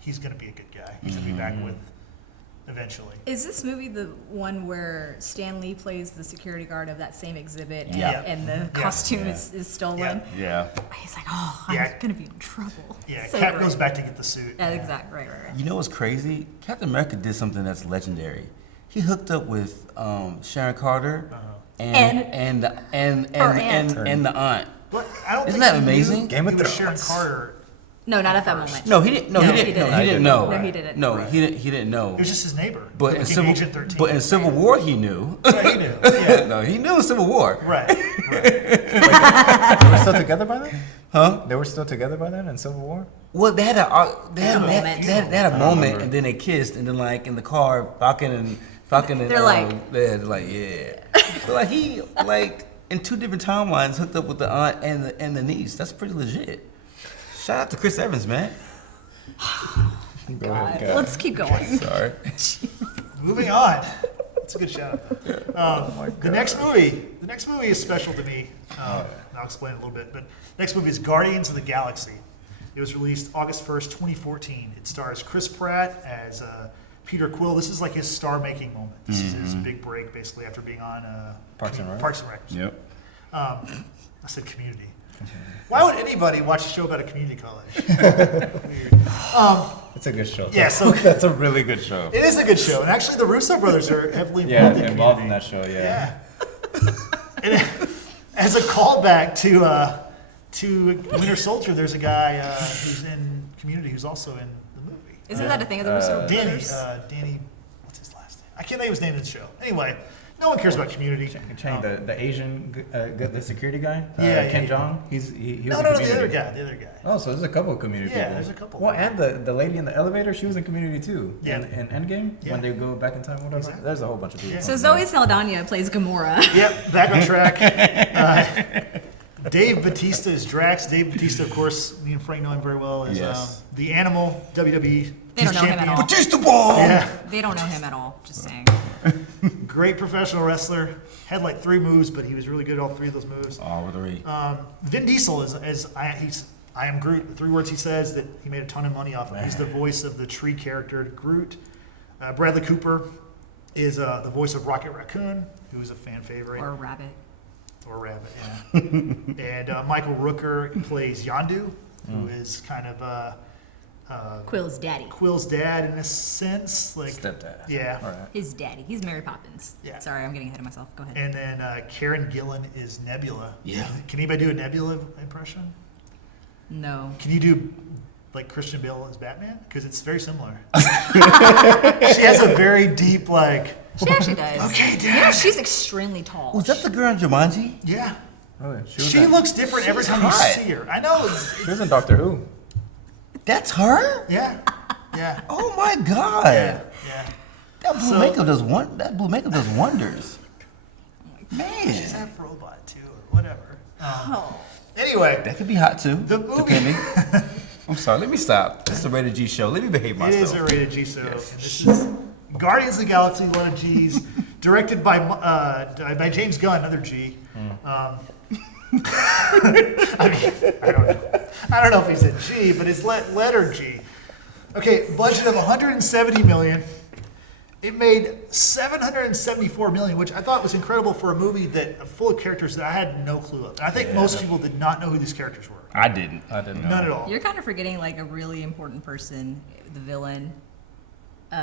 he's going to be a good guy. He's going to be back with eventually. Is this movie the one where Stan Lee plays the security guard of that same exhibit Yeah. and the costume is stolen? Yeah. He's like, oh, I'm Yeah. going to be in trouble. Yeah, So Cap great. goes back to get the suit. Yeah, exactly. Right. You know what's crazy? Captain America did something that's legendary. He hooked up with Sharon Carter and the aunt. But I don't Isn't think that he amazing? knew Game of he was Sharon Thrones. Carter. No, not at that moment. No, he didn't. No, No, he he didn't. didn't. No, he didn't know. No, he didn't. No, Right. he didn't know. It was just his neighbor. But He in became Agent 13. But in Civil War, he knew. Right, he knew. Yeah. No, he knew in Civil War. Right. They were still together by then? Huh? They were still together by then in Civil War? Well, they had a moment. they had a moment, and then they kissed, and then like in the car, Falcon and They're like- they're like yeah, but like he like in two different timelines hooked up with the aunt and the niece. That's pretty legit. Shout out to Chris Evans, man. Go God. ahead, Let's keep going. Sorry. Moving on. That's a good shout out. The next movie is special to me. And I'll explain it a little bit. But the next movie is Guardians of the Galaxy. It was released August 1st, 2014. It stars Chris Pratt as Peter Quill. This is like his star-making moment. This is his big break, basically, after being on Parks and Rec? Parks and Rec. Yep. I said Community. Why would anybody watch a show about a community college? Weird. It's a good show. Yeah, so That's a really good show. it is a good show. And actually, the Russo brothers are heavily Yeah, involved in involved in Community. that show, yeah. Yeah. And as a callback to Winter Soldier, there's a guy who's in Community who's also in the movie. Isn't that a thing of the Russo Danny, brothers? Danny, what's his last name? I can't think of his name in the show. Anyway, no one cares about Community. Chang, the Asian, the security guy, Yeah, Ken yeah. Jong. He was No, in the Community. other guy, the other guy. Oh, so there's a couple of Community Yeah, people. there's a couple. Well, and the lady in the elevator, she was in Community too. Yeah. In Endgame, Yeah. when they go back in time, whatever. Exactly. There's a whole bunch of people. Yeah. So Zoe Saldana plays Gamora. Yep, back on track. Dave Bautista is Drax. Dave Bautista, of course, me and Frank know him very well, is Yes. the Animal, WWE They don't know him at all. Batista Ball. Yeah, They don't know him at all. Just saying. great professional wrestler. Had like 3 moves, but he was really good at all 3 of those moves. Oh, three. Vin Diesel is I am Groot. The 3 words he says that he made a ton of money off of. He's the voice of the tree character Groot. Bradley Cooper is the voice of Rocket Raccoon, who is a fan favorite. Or Rabbit. Or Rabbit, yeah. And Michael Rooker plays Yondu, who is kind of Quill's daddy. Quill's dad in a sense. Like, Stepdad. yeah. All right. His daddy. He's Mary Poppins. Yeah. Sorry, I'm getting ahead of myself. Go ahead. And then Karen Gillan is Nebula. Yeah. Can anybody do a Nebula impression? No. Can you do like Christian Bale as Batman? Because it's very similar. She has a very deep like. She actually does. Okay, You know, Dad. she's extremely tall. Was that the girl in Jumanji? Yeah. Really? She looks different every she's time hot. you see her. I know. She was in Doctor Who. That's her? Yeah. Yeah. Oh my God. Yeah. Yeah. That blue So- makeup does wonders. She's Man, half robot too, or whatever. Oh. Anyway, that could be hot too. The movie- depending. I'm sorry. Let me stop. This is a rated G show. Let me behave it myself. is a rated G show, and this is Guardians of the Galaxy, a lot of G's, directed by James Gunn, another G. I mean, I don't know if he's a G, but it's letter G. Okay, budget of 170 million. It made 774 million, which I thought was incredible for a movie that full of characters that I had no clue of. And I think most people did not know who these characters were. I didn't. I didn't know. None at all. You're kind of forgetting like a really important person, the villain, Lee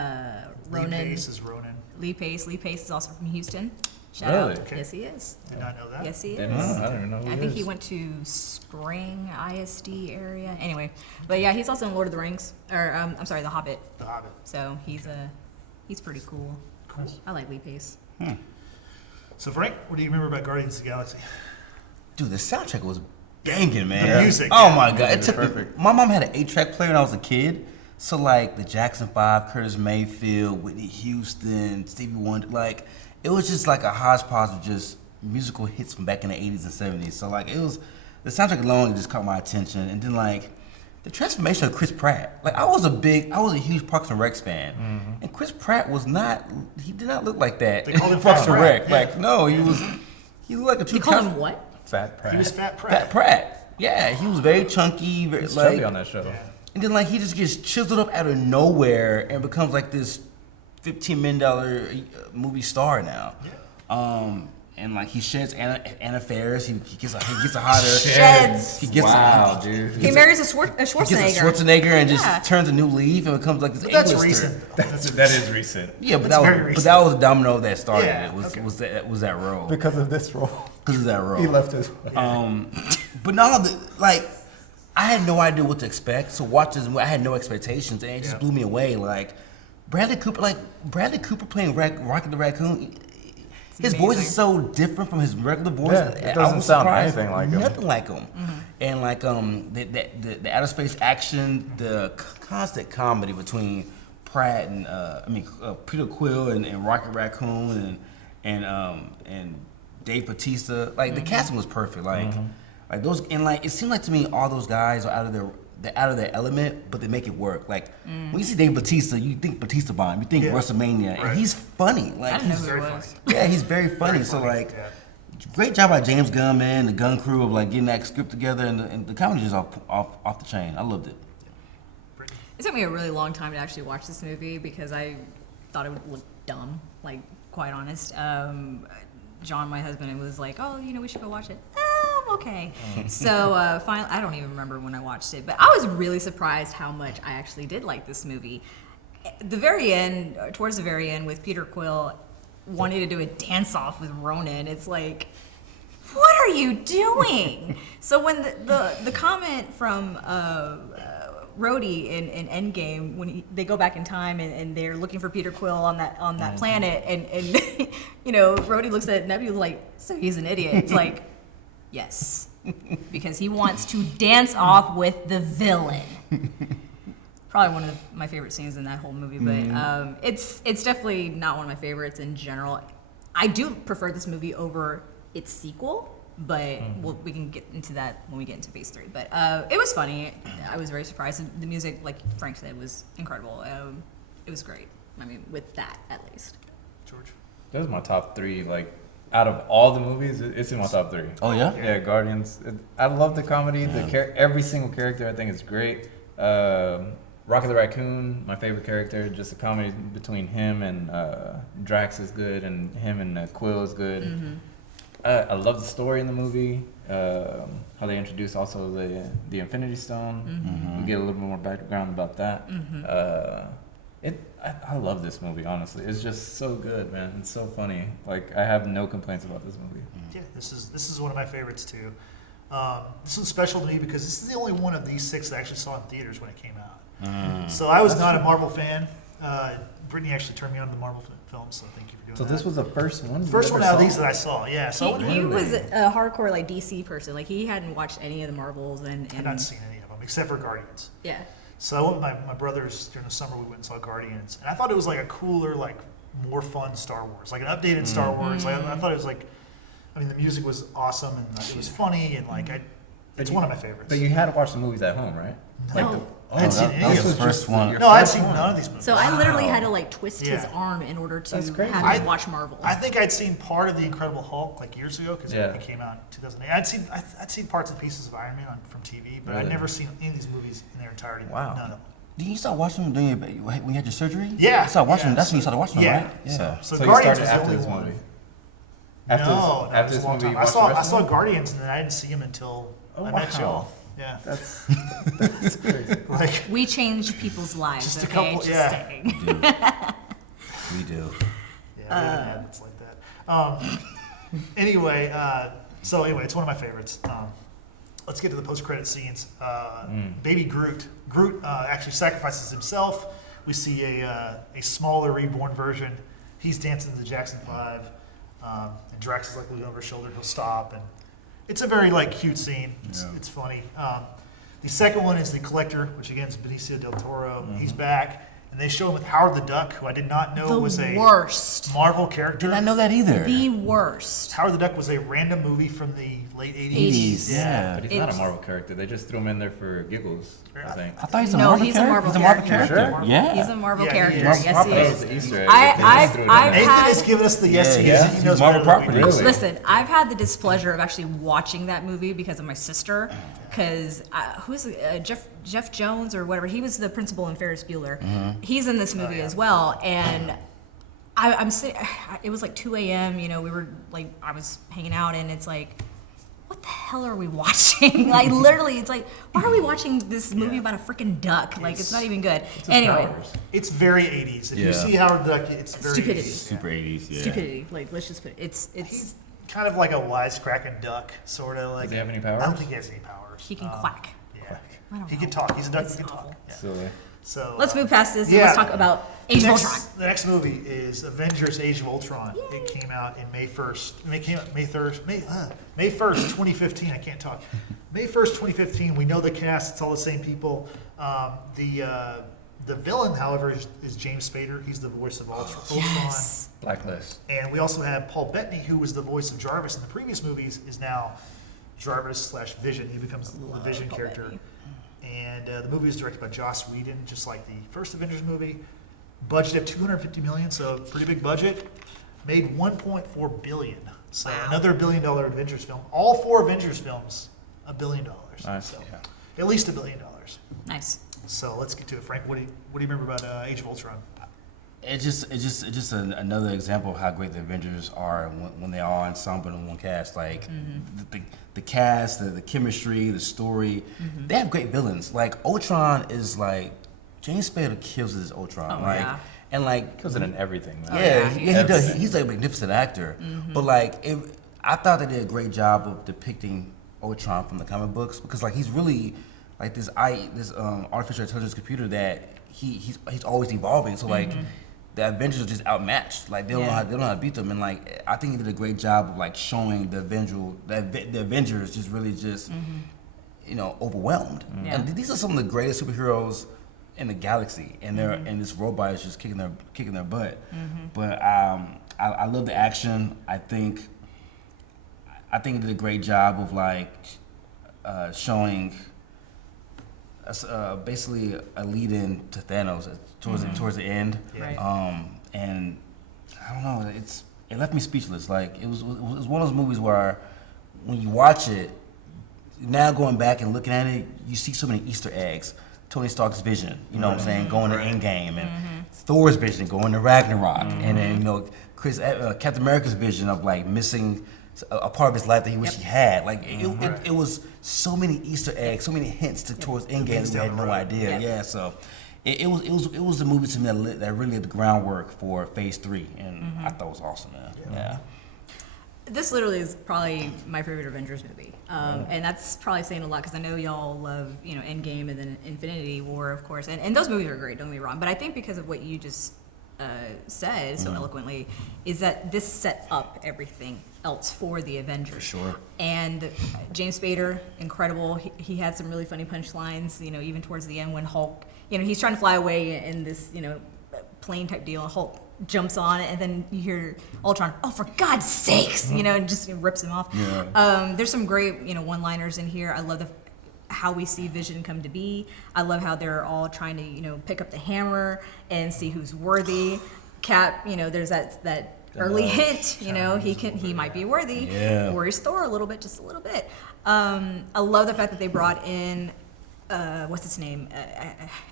Ronan. Pace is Ronan. Lee Pace. Lee Pace is also from Houston. Shout Really? out. Okay. Yes, he is. Did not know that. Yes, he Didn't is. know. I don't even know who I he think is. he went to Spring ISD area. Anyway, but yeah, he's also in Lord of the Rings, or I'm sorry, The Hobbit. The Hobbit. So he's pretty cool. Cool. I like Lee Pace. So Frank, what do you remember about Guardians of the Galaxy? Dude, the soundtrack was banging, man. The music, Oh yeah. my God. It It was took perfect. my mom had an 8-track player when I was a kid. So like the Jackson 5, Curtis Mayfield, Whitney Houston, Stevie Wonder, like it was just like a hodgepodge of just musical hits from back in the 80s and 70s. So like it was, the soundtrack alone just caught my attention. And then like the transformation of Chris Pratt. Like I was a huge Parks and Rec fan, and Chris Pratt he did not look like that. They called him Parks Fat and Pratt, Rec. yeah. Like no, he looked like a true. You call him what? Fat Pratt. He was Fat Pratt. Fat Pratt. Yeah, he was very chunky, very He's like. chubby on that show. Yeah. And then like he just gets chiseled up out of nowhere and becomes like this $15 million movie star now. Yeah. And like he sheds Anna Faris. He gets a hotter. Sheds. He gets Wow, a, dude. He marries a he gets a Schwarzenegger. Schwarzenegger and just Yeah. turns a new leaf and becomes like this. But that's A-lister. recent. That is recent. Yeah, but That's very but recent. that was the domino that started Yeah, it. okay. Was that role Because of this role. because of that role. He left his. But no, like I had no idea what to expect. So watch this, I had no expectations, and it just Yeah. blew me away. Like Bradley Cooper playing Rocket the Raccoon. His voice is so different from his regular voice. Yeah, it I doesn't was sound surprised. anything like him. Nothing like him. And like the outer space action, the constant comedy between Pratt and Peter Quill and Rocket Raccoon and Dave Bautista. Like the casting was perfect. Like those, and like it seemed like to me all those guys are they're out of their element, but they make it work. Like when you see Dave Bautista, you think Batista Bomb, you think Yeah. WrestleMania, Right. and he's funny. Like I didn't know he's who very it was. yeah, he's very funny. Very So funny, like, yeah. great job by James Gunn, man, the Gunn crew of like getting that script together, and the comedy is off the chain. I loved it. Brittany. It took me a really long time to actually watch this movie because I thought it would look dumb, like, quite honest. John, my husband, was like, oh, we should go watch it. Okay. So finally, I don't even remember when I watched it, but I was really surprised how much I actually did like this movie. Towards the very end, with Peter Quill wanting to do a dance-off with Ronan, it's like, what are you doing? So when the comment from Rhodey in Endgame, when they go back in time and they're looking for Peter Quill on that planet, and Rhodey looks at Nebula like, so he's an idiot. It's like, yes, because he wants to dance off with the villain. Probably one of my favorite scenes in that whole movie, but it's definitely not one of my favorites in general. I do prefer this movie over its sequel, but we can get into that when we get into phase 3. But it was funny. I was very surprised. The music, like Frank said, was incredible. It was great. I mean, with that at least. George. That was my top 3. Like, out of all the movies, it's in my top 3. Oh yeah. Yeah, Guardians. I love the comedy. Every single character I think is great. Rocket the Raccoon, my favorite character. Just the comedy between him and Drax is good, and him and Quill is good. I love the story in the movie. How they introduce also the Infinity Stone. We get a little bit more background about that. I love this movie, honestly. It's just so good, man. It's so funny. Like, I have no complaints about this movie. Yeah, this is one of my favorites too. This one's special to me because this is the only one of these 6 that I actually saw in theaters when it came out. So I was not a Marvel fan. Brittany actually turned me on to the Marvel films, so thank you for doing So that. this was the first one? First you one ever out of saw? these that I saw, yeah. So He was a hardcore like DC person. Like he hadn't watched any of the Marvels and I've not seen any of them except for Guardians. yeah. So I went with my brothers during the summer. We went and saw Guardians, and I thought it was like a cooler, like more fun Star Wars, like an updated Star Wars. Like I thought it was like, I mean, the music was awesome and it was funny and like it's one of my favorites. But you had to watch the movies at home, right? No. I hadn't seen any was of the them. first one. No, I'd seen none of these movies. So I literally had to like twist his Yeah. arm in order to That's crazy. have him watch Marvel. I think I'd seen part of the Incredible Hulk like years ago because Yeah. it came out in 2008. I'd seen parts and pieces of Iron Man from TV, but I'd Really? never seen any of these movies in their entirety. Wow. None of them. Did you start watching them when you had your surgery? Yeah. You started watching them. Yeah, That's when you so- started watching yeah, them, right? Yeah. So you Guardians started was the after only this one. movie? No, After no, this it was a long movie, you time. watched the rest I of saw them? Guardians and then I didn't see them until Oh, I met wow. y'all. Yeah. That's crazy. Like We change people's lives. Just a okay? couple- Just yeah. saying. We do. yeah, we have habits like that. Anyway, so anyway, it's one of my favorites. Let's get to the post-credit scenes. Baby Groot. Groot actually sacrifices himself. We see a smaller, reborn version. He's dancing to the Jackson 5, and Drax is like looking over his shoulder. He'll stop, and it's a very like cute scene. It's funny. The second one is the Collector, which again is Benicio del Toro. He's back, and they show him with Howard the Duck, who I did not know was The a worst. Marvel character. Did not know that either. The worst. Howard the Duck was a random movie from the late 80s. 80s. Yeah. But he's not a Marvel character. They just threw him in there for giggles, I think. I thought he's a No, Marvel he's a character. Marvel He's a Marvel character. character. Sure. Yeah. He's a Marvel Yeah, he character. is. Yes, he That was is. the Easter egg. I- They just I've- threw it in I've there. Nathan had- has given us the yes, he Yeah, is. He he's knows Marvel better than we do. property. Really? Listen, I've had the displeasure of actually watching that movie because of my sister. Because who's Jeff Jones or whatever? He was the principal in Ferris Bueller. He's in this movie as well, and I'm sitting. It was like 2 a.m. You know, we were like, I was hanging out, and it's like, what the hell are we watching? Like, literally, it's like, why are we watching this movie about a freaking duck? Like, it's not even good. It's his Anyway, powers. It's very 80s. If you Yeah. see Howard the Duck, it's very Stupidity. 80s. Super 80s. Yeah. stupidity. Like, let's just put it. It's He's kind of like a wisecracking duck, sort of. Like, Does he have any I don't powers? think he has any powers. he can quack. Yeah. I don't He know. can talk. He's a duck It's who can awful. talk. Yeah. Silly. So Let's move past this and Yeah. let's talk about Age of Ultron. The next movie is Avengers: Age of Ultron. It came out in May 1st. It came out May 1st, 2015. I can't talk. May 1st, 2015. We know the cast. It's all the same people. The villain, however, is James Spader. He's the voice of Ultron. Yes. Blacklist. And we also have Paul Bettany, who was the voice of Jarvis in the previous movies, is now Jarvis/Vision. He becomes the Vision Paul character. Bettany. And the movie is directed by Joss Whedon, just like the first Avengers movie. Budget of $250 million, so pretty big budget. Made $1.4 billion, so Wow. another $1 billion Avengers film. All 4 Avengers films, $1 billion. Nice. So, Yeah. at least $1 billion. Nice. So let's get to it, Frank. What do you remember about Age of Ultron? It's just another example of how great the Avengers are when they all ensemble in one cast. Like the cast, the chemistry, the story. They have great villains. Like Ultron is like James Spader kills his Ultron. Oh, like yeah. and like Kills it in everything. man. yeah, he does. Everything. He's like a magnificent actor. But like, I thought they did a great job of depicting Ultron from the comic books because like he's really like this artificial intelligence computer that he's always evolving. So like. The Avengers are just outmatched. Like they don't know how to beat them, and like I think he did a great job of like showing the Avengers just really just overwhelmed. Yeah. And these are some of the greatest superheroes in the galaxy, and they're and this robot is just kicking their butt. But I love the action. I think he did a great job of like showing us basically a lead in to Thanos towards the end. Right. And I don't know, it left me speechless. Like it was one of those movies where when you watch it, now going back and looking at it, you see so many Easter eggs. Tony Stark's vision, you know what I'm saying, going to Endgame, and Thor's vision going to Ragnarok, and then Captain America's vision of like missing a part of his life that he wished he had. Like it was so many Easter eggs, so many hints towards Endgame that we had no idea. Yep. Yeah, so it was a movie to me that really laid the groundwork for Phase 3, and I thought it was awesome, man. Yeah. This literally is probably my favorite Avengers movie, and that's probably saying a lot because I know y'all love Endgame and then Infinity War, of course, and those movies are great. Don't get me wrong, but I think because of what you just said so eloquently, is that this set up everything else for the Avengers. For sure. And James Spader, incredible. He had some really funny punchlines. Even towards the end when Hulk, he's trying to fly away in this plane type deal, and Hulk jumps on it, and then you hear Ultron, "Oh, for God's sakes!" And just rips him off. Yeah. There's some great one-liners in here. I love how we see Vision come to be. I love how they're all trying to pick up the hammer and see who's worthy. Cap, there's that early hint. He might be worthy. Yeah. Worries Thor a little bit, just a little bit. I love the fact that they brought in. What's his name?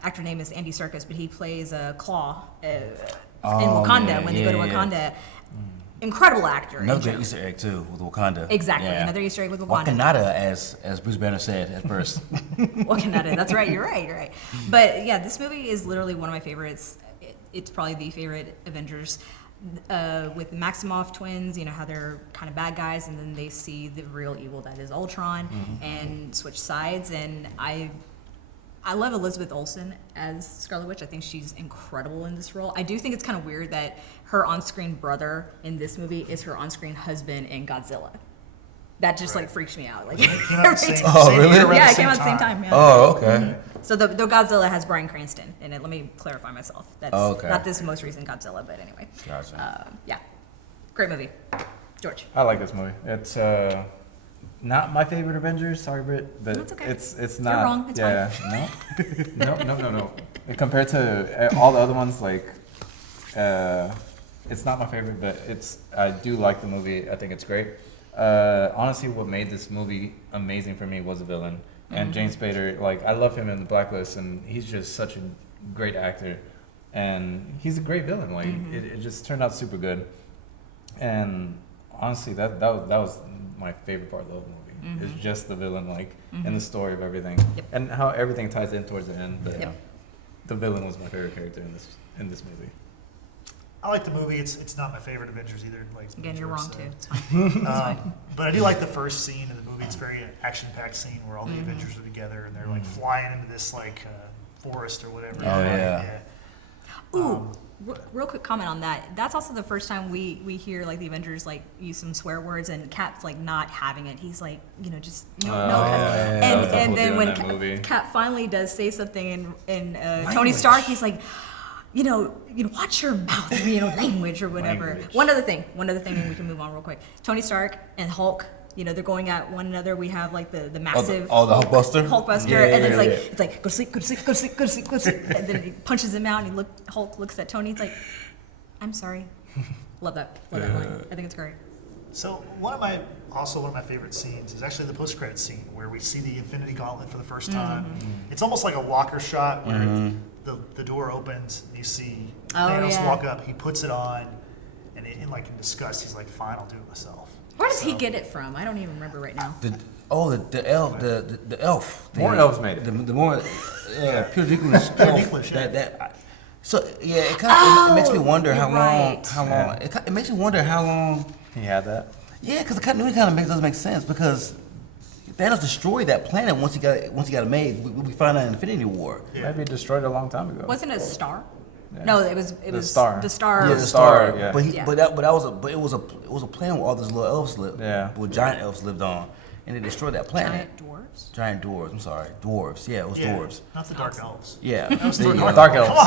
Actor name is Andy Serkis, but he plays Claw in Wakanda when they go to Wakanda. Incredible actor. Another in great general. Easter egg too with Wakanda. Exactly, Yeah. another Easter egg with Wakanda. Wakanada, as Bruce Banner said at first. Wakanda. That's right. You're right. But yeah, this movie is literally one of my favorites. It's probably the favorite Avengers. With Maximoff twins, how they're kind of bad guys, and then they see the real evil that is Ultron, and switch sides. And I love Elizabeth Olsen as Scarlet Witch. I think she's incredible in this role. I do think it's kind of weird that her on-screen brother in this movie is her on-screen husband in Godzilla. That just like freaks me out. Like It came out the every same, time. Oh, same really? year, around Yeah, the it came out at the same time. time. Yeah. Oh, okay. So the Godzilla has Bryan Cranston in it. Let me clarify myself. That's Oh, okay. not this most recent Godzilla, but anyway. Gotcha. Yeah, great movie. George. I like this movie. It's not my favorite Avengers. Sorry, Britt, but That's okay. it's You're not. wrong. It's No. Compared to all the other ones, like it's not my favorite, but I do like the movie. I think it's great. Honestly, what made this movie amazing for me was the villain. And James Spader, like, I love him in The Blacklist, and he's just such a great actor. And he's a great villain. Like, it just turned out super good. And honestly, that was my favorite part of the whole movie. It's just the villain, like, and the story of everything. Yep. And how everything ties in towards the end. But Yep. the villain was my favorite character in this movie. I like the movie. It's not my favorite Avengers either. Like Again, you're George wrong said. too. It's fine. But I do like the first scene of the movie. It's a very action-packed scene where all the Avengers are together and they're like flying into this like forest or whatever. Oh, yeah. Ooh, real quick comment on that. That's also the first time we hear like the Avengers like use some swear words, and Cap's like not having it. He's like, just no. That was the And whole then deal when in that movie. Cap finally does say something in Tony Stark, he's like, watch your mouth, language or whatever. Language. One other thing, and we can move on real quick. Tony Stark and Hulk. They're going at one another. We have like the massive the Hulkbuster? Hulkbuster, Yeah, and yeah, it's like go to sleep, go to sleep, go to sleep, go to sleep, go to sleep. And then he punches him out, and Hulk looks at Tony. It's like, I'm sorry. Love that line. I think it's great. So one of my favorite scenes is actually the post-credit scene where we see the Infinity Gauntlet for the first time. It's almost like a locker shot where the door opens, and you see Thanos walk up. He puts it on, and in disgust, he's like, "Fine, I'll do it myself." Where does he get it from? I don't even remember right now. The elf, the elf. More elves made it. The more Peter Dinklage Dinklage, elf. yeah. It kind of makes me wonder how you're long. right. How long? It makes me wonder how long. He had that. Yeah, because it kind of doesn't make sense because Thanos destroyed that planet once he got it made. We find out in Infinity War. Yeah. Maybe destroyed it a long time ago. Wasn't it a star? Yeah. No, it was The star. The star. Yeah, the the star, star. yeah. But it was a planet where all those little elves lived. Yeah. Where giant elves lived on, and they destroyed that planet. Giant dwarves. Giant dwarves. I'm sorry, dwarves. Yeah, it was Yeah, dwarves. not the Dark Elves. Yeah. Dark elves. Come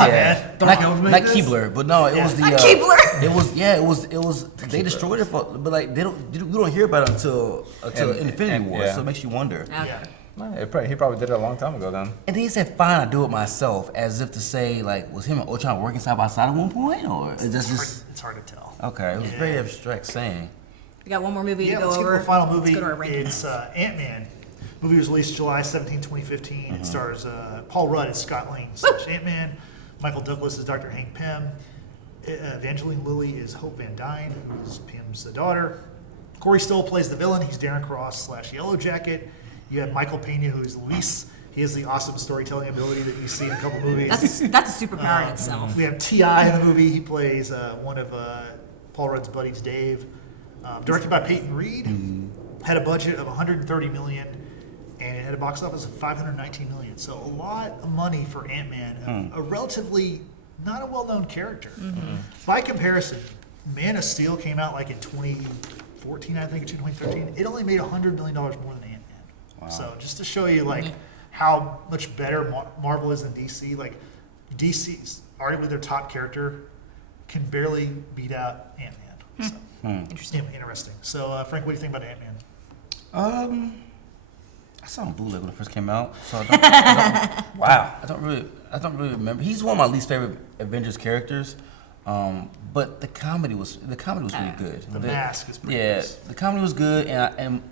on, Yeah. man. Dark elves made Not this? Keebler, but no, it Yeah. was the. Not Keebler. It was. They destroyed it, but like we don't hear about it until Infinity War, yeah. so it makes you wonder. Okay. Yeah. He probably did it a long time ago then. And then he said, "Fine, I'll do it myself," as if to say, like, was him and Ultron working side by side at one point, or is this just It's hard to tell. okay? It was a very abstract saying. We got one more movie Yeah, to go let's get over. to the final movie. Let's go to our rankings. It's Ant-Man. The movie was released July 17, 2015. It stars Paul Rudd as Scott Lang / Ant-Man. Michael Douglas is Dr. Hank Pym. Evangeline Lilly is Hope Van Dyne, who is Pym's daughter. Corey Stoll plays the villain. He's Darren Cross / Yellow Jacket. You have Michael Pena, who is Luis. He has the awesome storytelling ability that you see in a couple movies. That's a superpower in itself. We have T.I. in the movie. He plays one of Paul Rudd's buddies, Dave. Directed by Peyton Reed. Had a budget of $130 million, and it had a box office of $519 million. So a lot of money for Ant-Man, a relatively not a well-known character. By comparison, Man of Steel came out like in 2014, I think, or 2013. It only made $100 million more than Ant-Man. Wow. So just to show you like how much better Marvel is than DC. Like DC's arguably their top character can barely beat out Ant-Man. So Interesting. interesting. So Frank, what do you think about Ant-Man? I saw him bootleg when it first came out, so I don't really remember. He's one of my least favorite Avengers characters, but the comedy was really good. The mask is pretty Yeah, nice. the comedy was good, and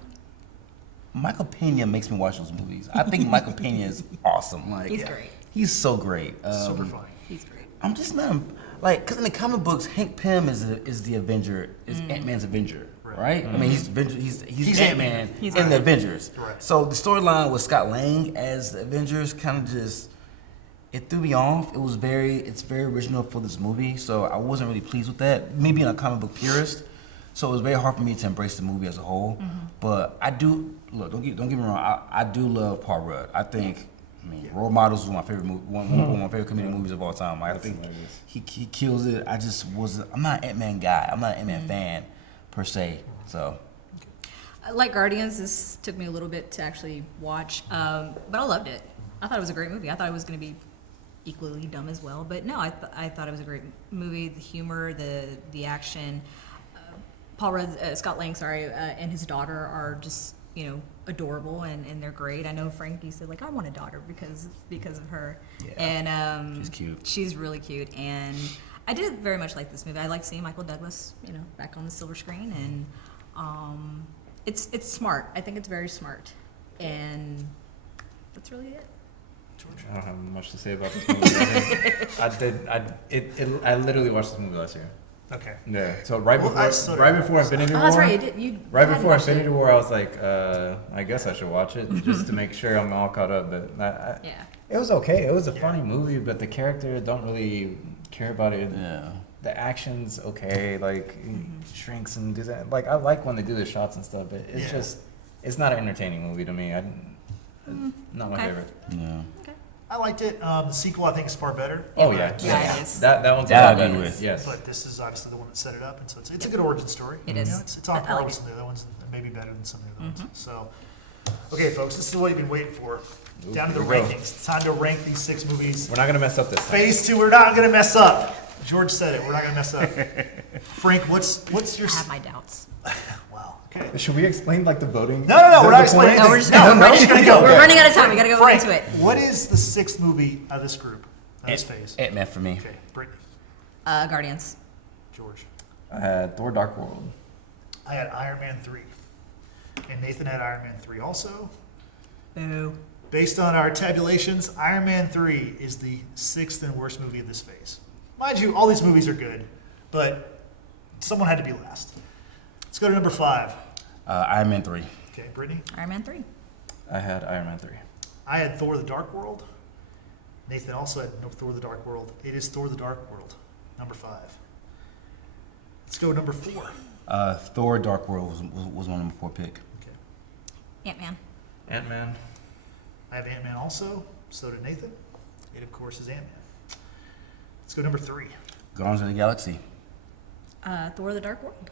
Michael Pena makes me watch those movies. I think Michael Pena is awesome. Like He's great. He's so great. Super funny. He's great. I'm just not like because in the comic books, Hank Pym is the Avenger, is Ant-Man's Avenger, right? I mean, he's He's Ant-Man Ant-Man. He's in the Ant-Man. Avengers. Right. So the storyline with Scott Lang as the Avengers kind of just it threw me off. It's very original for this movie, so I wasn't really pleased with that. Me being a comic book purist, so it was very hard for me to embrace the movie as a whole. But I do look. Don't get me wrong. I do love Paul Rudd. I think. I mean, Role Models was my favorite movie, one of my favorite comedy movies of all time. I think he kills it. I'm not an Ant-Man guy. I'm not an Ant-Man fan per se. So Like Guardians, this took me a little bit to actually watch, but I loved it. I thought it was a great movie. I thought it was going to be equally dumb as well, but no, I thought it was a great movie. The humor, the action. Scott Lang, and his daughter are just adorable and they're great. I know Frankie said like I want a daughter because of her, and she's cute. She's really cute, and I did very much like this movie. I like seeing Michael Douglas, back on the silver screen, and it's smart. I think it's very smart, and that's really it. George. I don't have much to say about this movie. I literally watched this movie last year. Okay. Yeah. So Well, I still don't before Infinity War. Oh, that's right. You Right hadn't before watched Infinity it. War, I was like, I guess I should watch it just to make sure I'm all caught up. But Yeah. it was okay. It was a funny movie, but the character don't really care about it. Yeah. The action's okay. Like shrinks and does that. Like I like when they do the shots and stuff, but it's just it's not an entertaining movie to me. Not my Okay. favorite. Yeah. I liked it. The sequel, I think, is far better. Oh yeah, Yeah, it is. That one's a That lot I agree better. with. Yes. But this is obviously the one that set it up, and so it's a good origin story. It is. It's on I par like with it. some of the other ones, and maybe better than some of the other ones. So, okay, folks, this is what you've been waiting for. Down to the here we go. rankings. It's time to rank these 6 movies. We're not gonna mess up this time. Phase 2, we're not going to mess up. George said it. We're not going to mess up. Frank, what's your... I have my doubts. Wow. Okay. Should we explain like the voting? No, we're not The explaining points? No, we're anything. just No, we're just going to go. We're running out of time. We gotta go Frank, into it. what is the 6th movie of this group, of this phase? Ant-Man for me. Okay, Brittany, Guardians. George. I had Thor: Dark World. I had Iron Man 3. And Nathan had Iron Man 3 also. Boo. Based on our tabulations, Iron Man 3 is the 6th and worst movie of this phase. Mind you, all these movies are good, but someone had to be last. Let's go to number 5. Iron Man 3. Okay, Brittany. Iron Man 3. I had Iron Man 3. I had Thor: The Dark World. Nathan also had Thor: The Dark World. It is Thor: The Dark World, number 5. Let's go to number 4. Thor: Dark World was my number 4 pick. Okay. Ant-Man. Ant-Man. I have Ant-Man also. So did Nathan. It, of course, is Ant-Man. Let's go to number 3. Guardians of the Galaxy. Thor: The Dark World.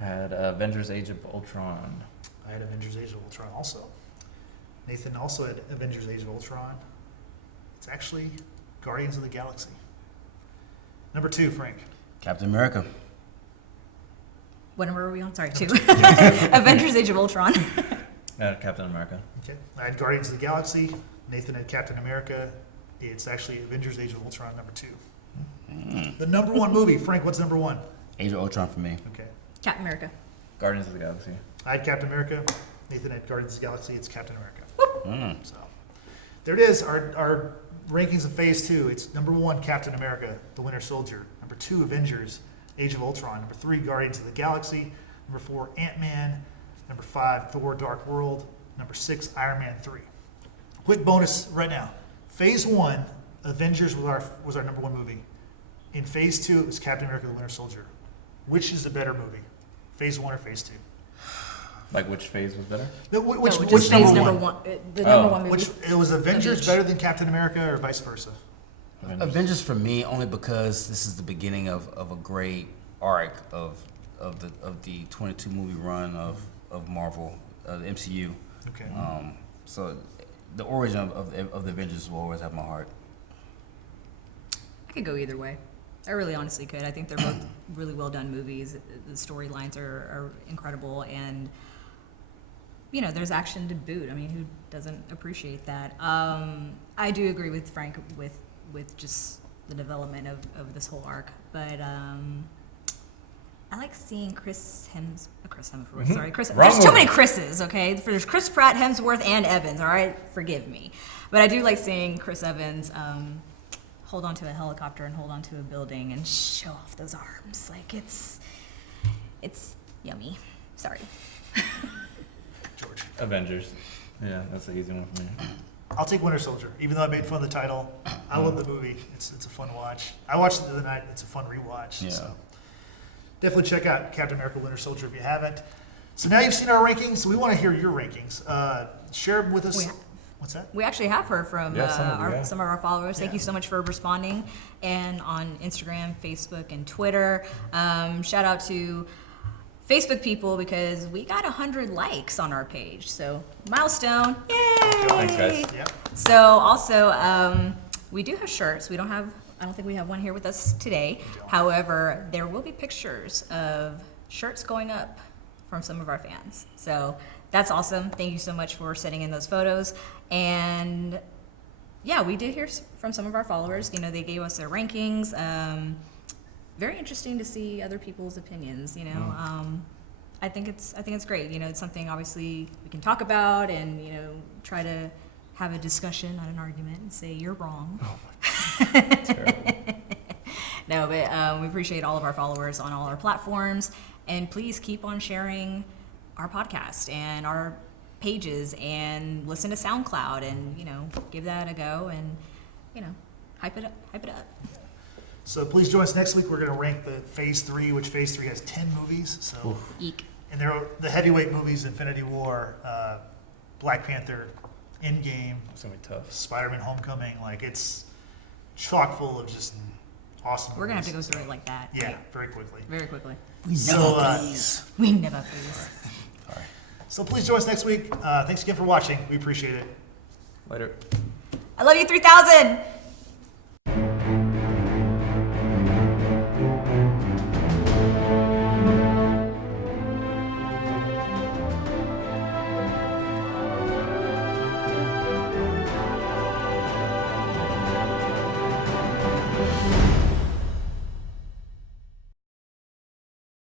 I had Avengers: Age of Ultron. I had Avengers: Age of Ultron also. Nathan also had Avengers: Age of Ultron. It's actually Guardians of the Galaxy. Number 2, Frank. Captain America. What number are we on? Sorry, 2. Avengers: Age of Ultron. I had Captain America. Okay. I had Guardians of the Galaxy. Nathan had Captain America. It's actually Avengers: Age of Ultron, number 2. The number 1 movie. Frank, what's number 1? Age of Ultron for me. Okay. Captain America. Guardians of the Galaxy. I had Captain America. Nathan had Guardians of the Galaxy. It's Captain America. Mm. So there it is. Our rankings of Phase 2. It's number 1, Captain America, The Winter Soldier. Number 2, Avengers: Age of Ultron. Number 3, Guardians of the Galaxy. Number 4, Ant-Man. Number 5, Thor: Dark World. Number 6, Iron Man 3. Quick bonus right now. Phase 1, Avengers was our number 1 movie. In Phase 2, it was Captain America: The Winter Soldier. Which is the better movie? Phase 1 or Phase 2? Like which phase was better? No, which no, which just phase number number 1? 1. The number Oh. 1 movie. Which it was Avengers Avengers. better than Captain America or vice versa? Avengers for me only because this is the beginning of a great arc of the 22 movie run of Marvel, the MCU. Okay. So the origin of the Avengers will always have my heart. I could go either way. I really honestly could. I think they're both really well done movies. The storylines are incredible, and there's action to boot. I mean, who doesn't appreciate that? I do agree with Frank with just the development of this whole arc, but I like seeing Chris Hemsworth. Sorry, Chris. Wrong There's too one. many Chris's. Okay, there's Chris Pratt, Hemsworth, and Evans. All right, forgive me, but I do like seeing Chris Evans hold onto a helicopter and hold onto a building and show off those arms. Like it's yummy. Sorry. Judge. Avengers. Yeah, that's the easy one for me. I'll take Winter Soldier, even though I made fun of the title. I love the movie. It's a fun watch. I watched it the other night. It's a fun rewatch. Yeah. So definitely check out Captain America: Winter Soldier if you haven't. So now you've seen our rankings. We want to hear your rankings. Share them with us. We have. What's that? We actually have heard from Yeah, some of our followers. Thank Yeah. you so much for responding, and on Instagram, Facebook, and Twitter. Shout out to Facebook people because we got 100 likes on our page. So milestone, yay! Thanks, guys. Yep. So also, we do have shirts. I don't think we have one here with us today. However, there will be pictures of shirts going up from some of our fans. So that's awesome. Thank you so much for sending in those photos. And yeah, we did hear from some of our followers. You know, they gave us their rankings. Very interesting to see other people's opinions. You know, I think it's great. You know, it's something obviously we can talk about and, you know, try to have a discussion, not an argument, and say you're wrong. No, but we appreciate all of our followers on all our platforms, and please keep on sharing our podcast and our pages, and listen to SoundCloud, and, you know, give that a go, and, you know, hype it up. So please join us next week. We're going to rank the Phase 3, which Phase 3 has 10 movies. So, Eek. and they're the heavyweight movies: Infinity War, Black Panther, Endgame, It's gonna be tough. Spider-Man: Homecoming. Like, it's chock full of just awesome. We're gonna have to go movies. through it like that. Yeah, Like, very quickly. very quickly. So, We never please. so please join us next week. Thanks again for watching. We appreciate it. Later. I love you 3000.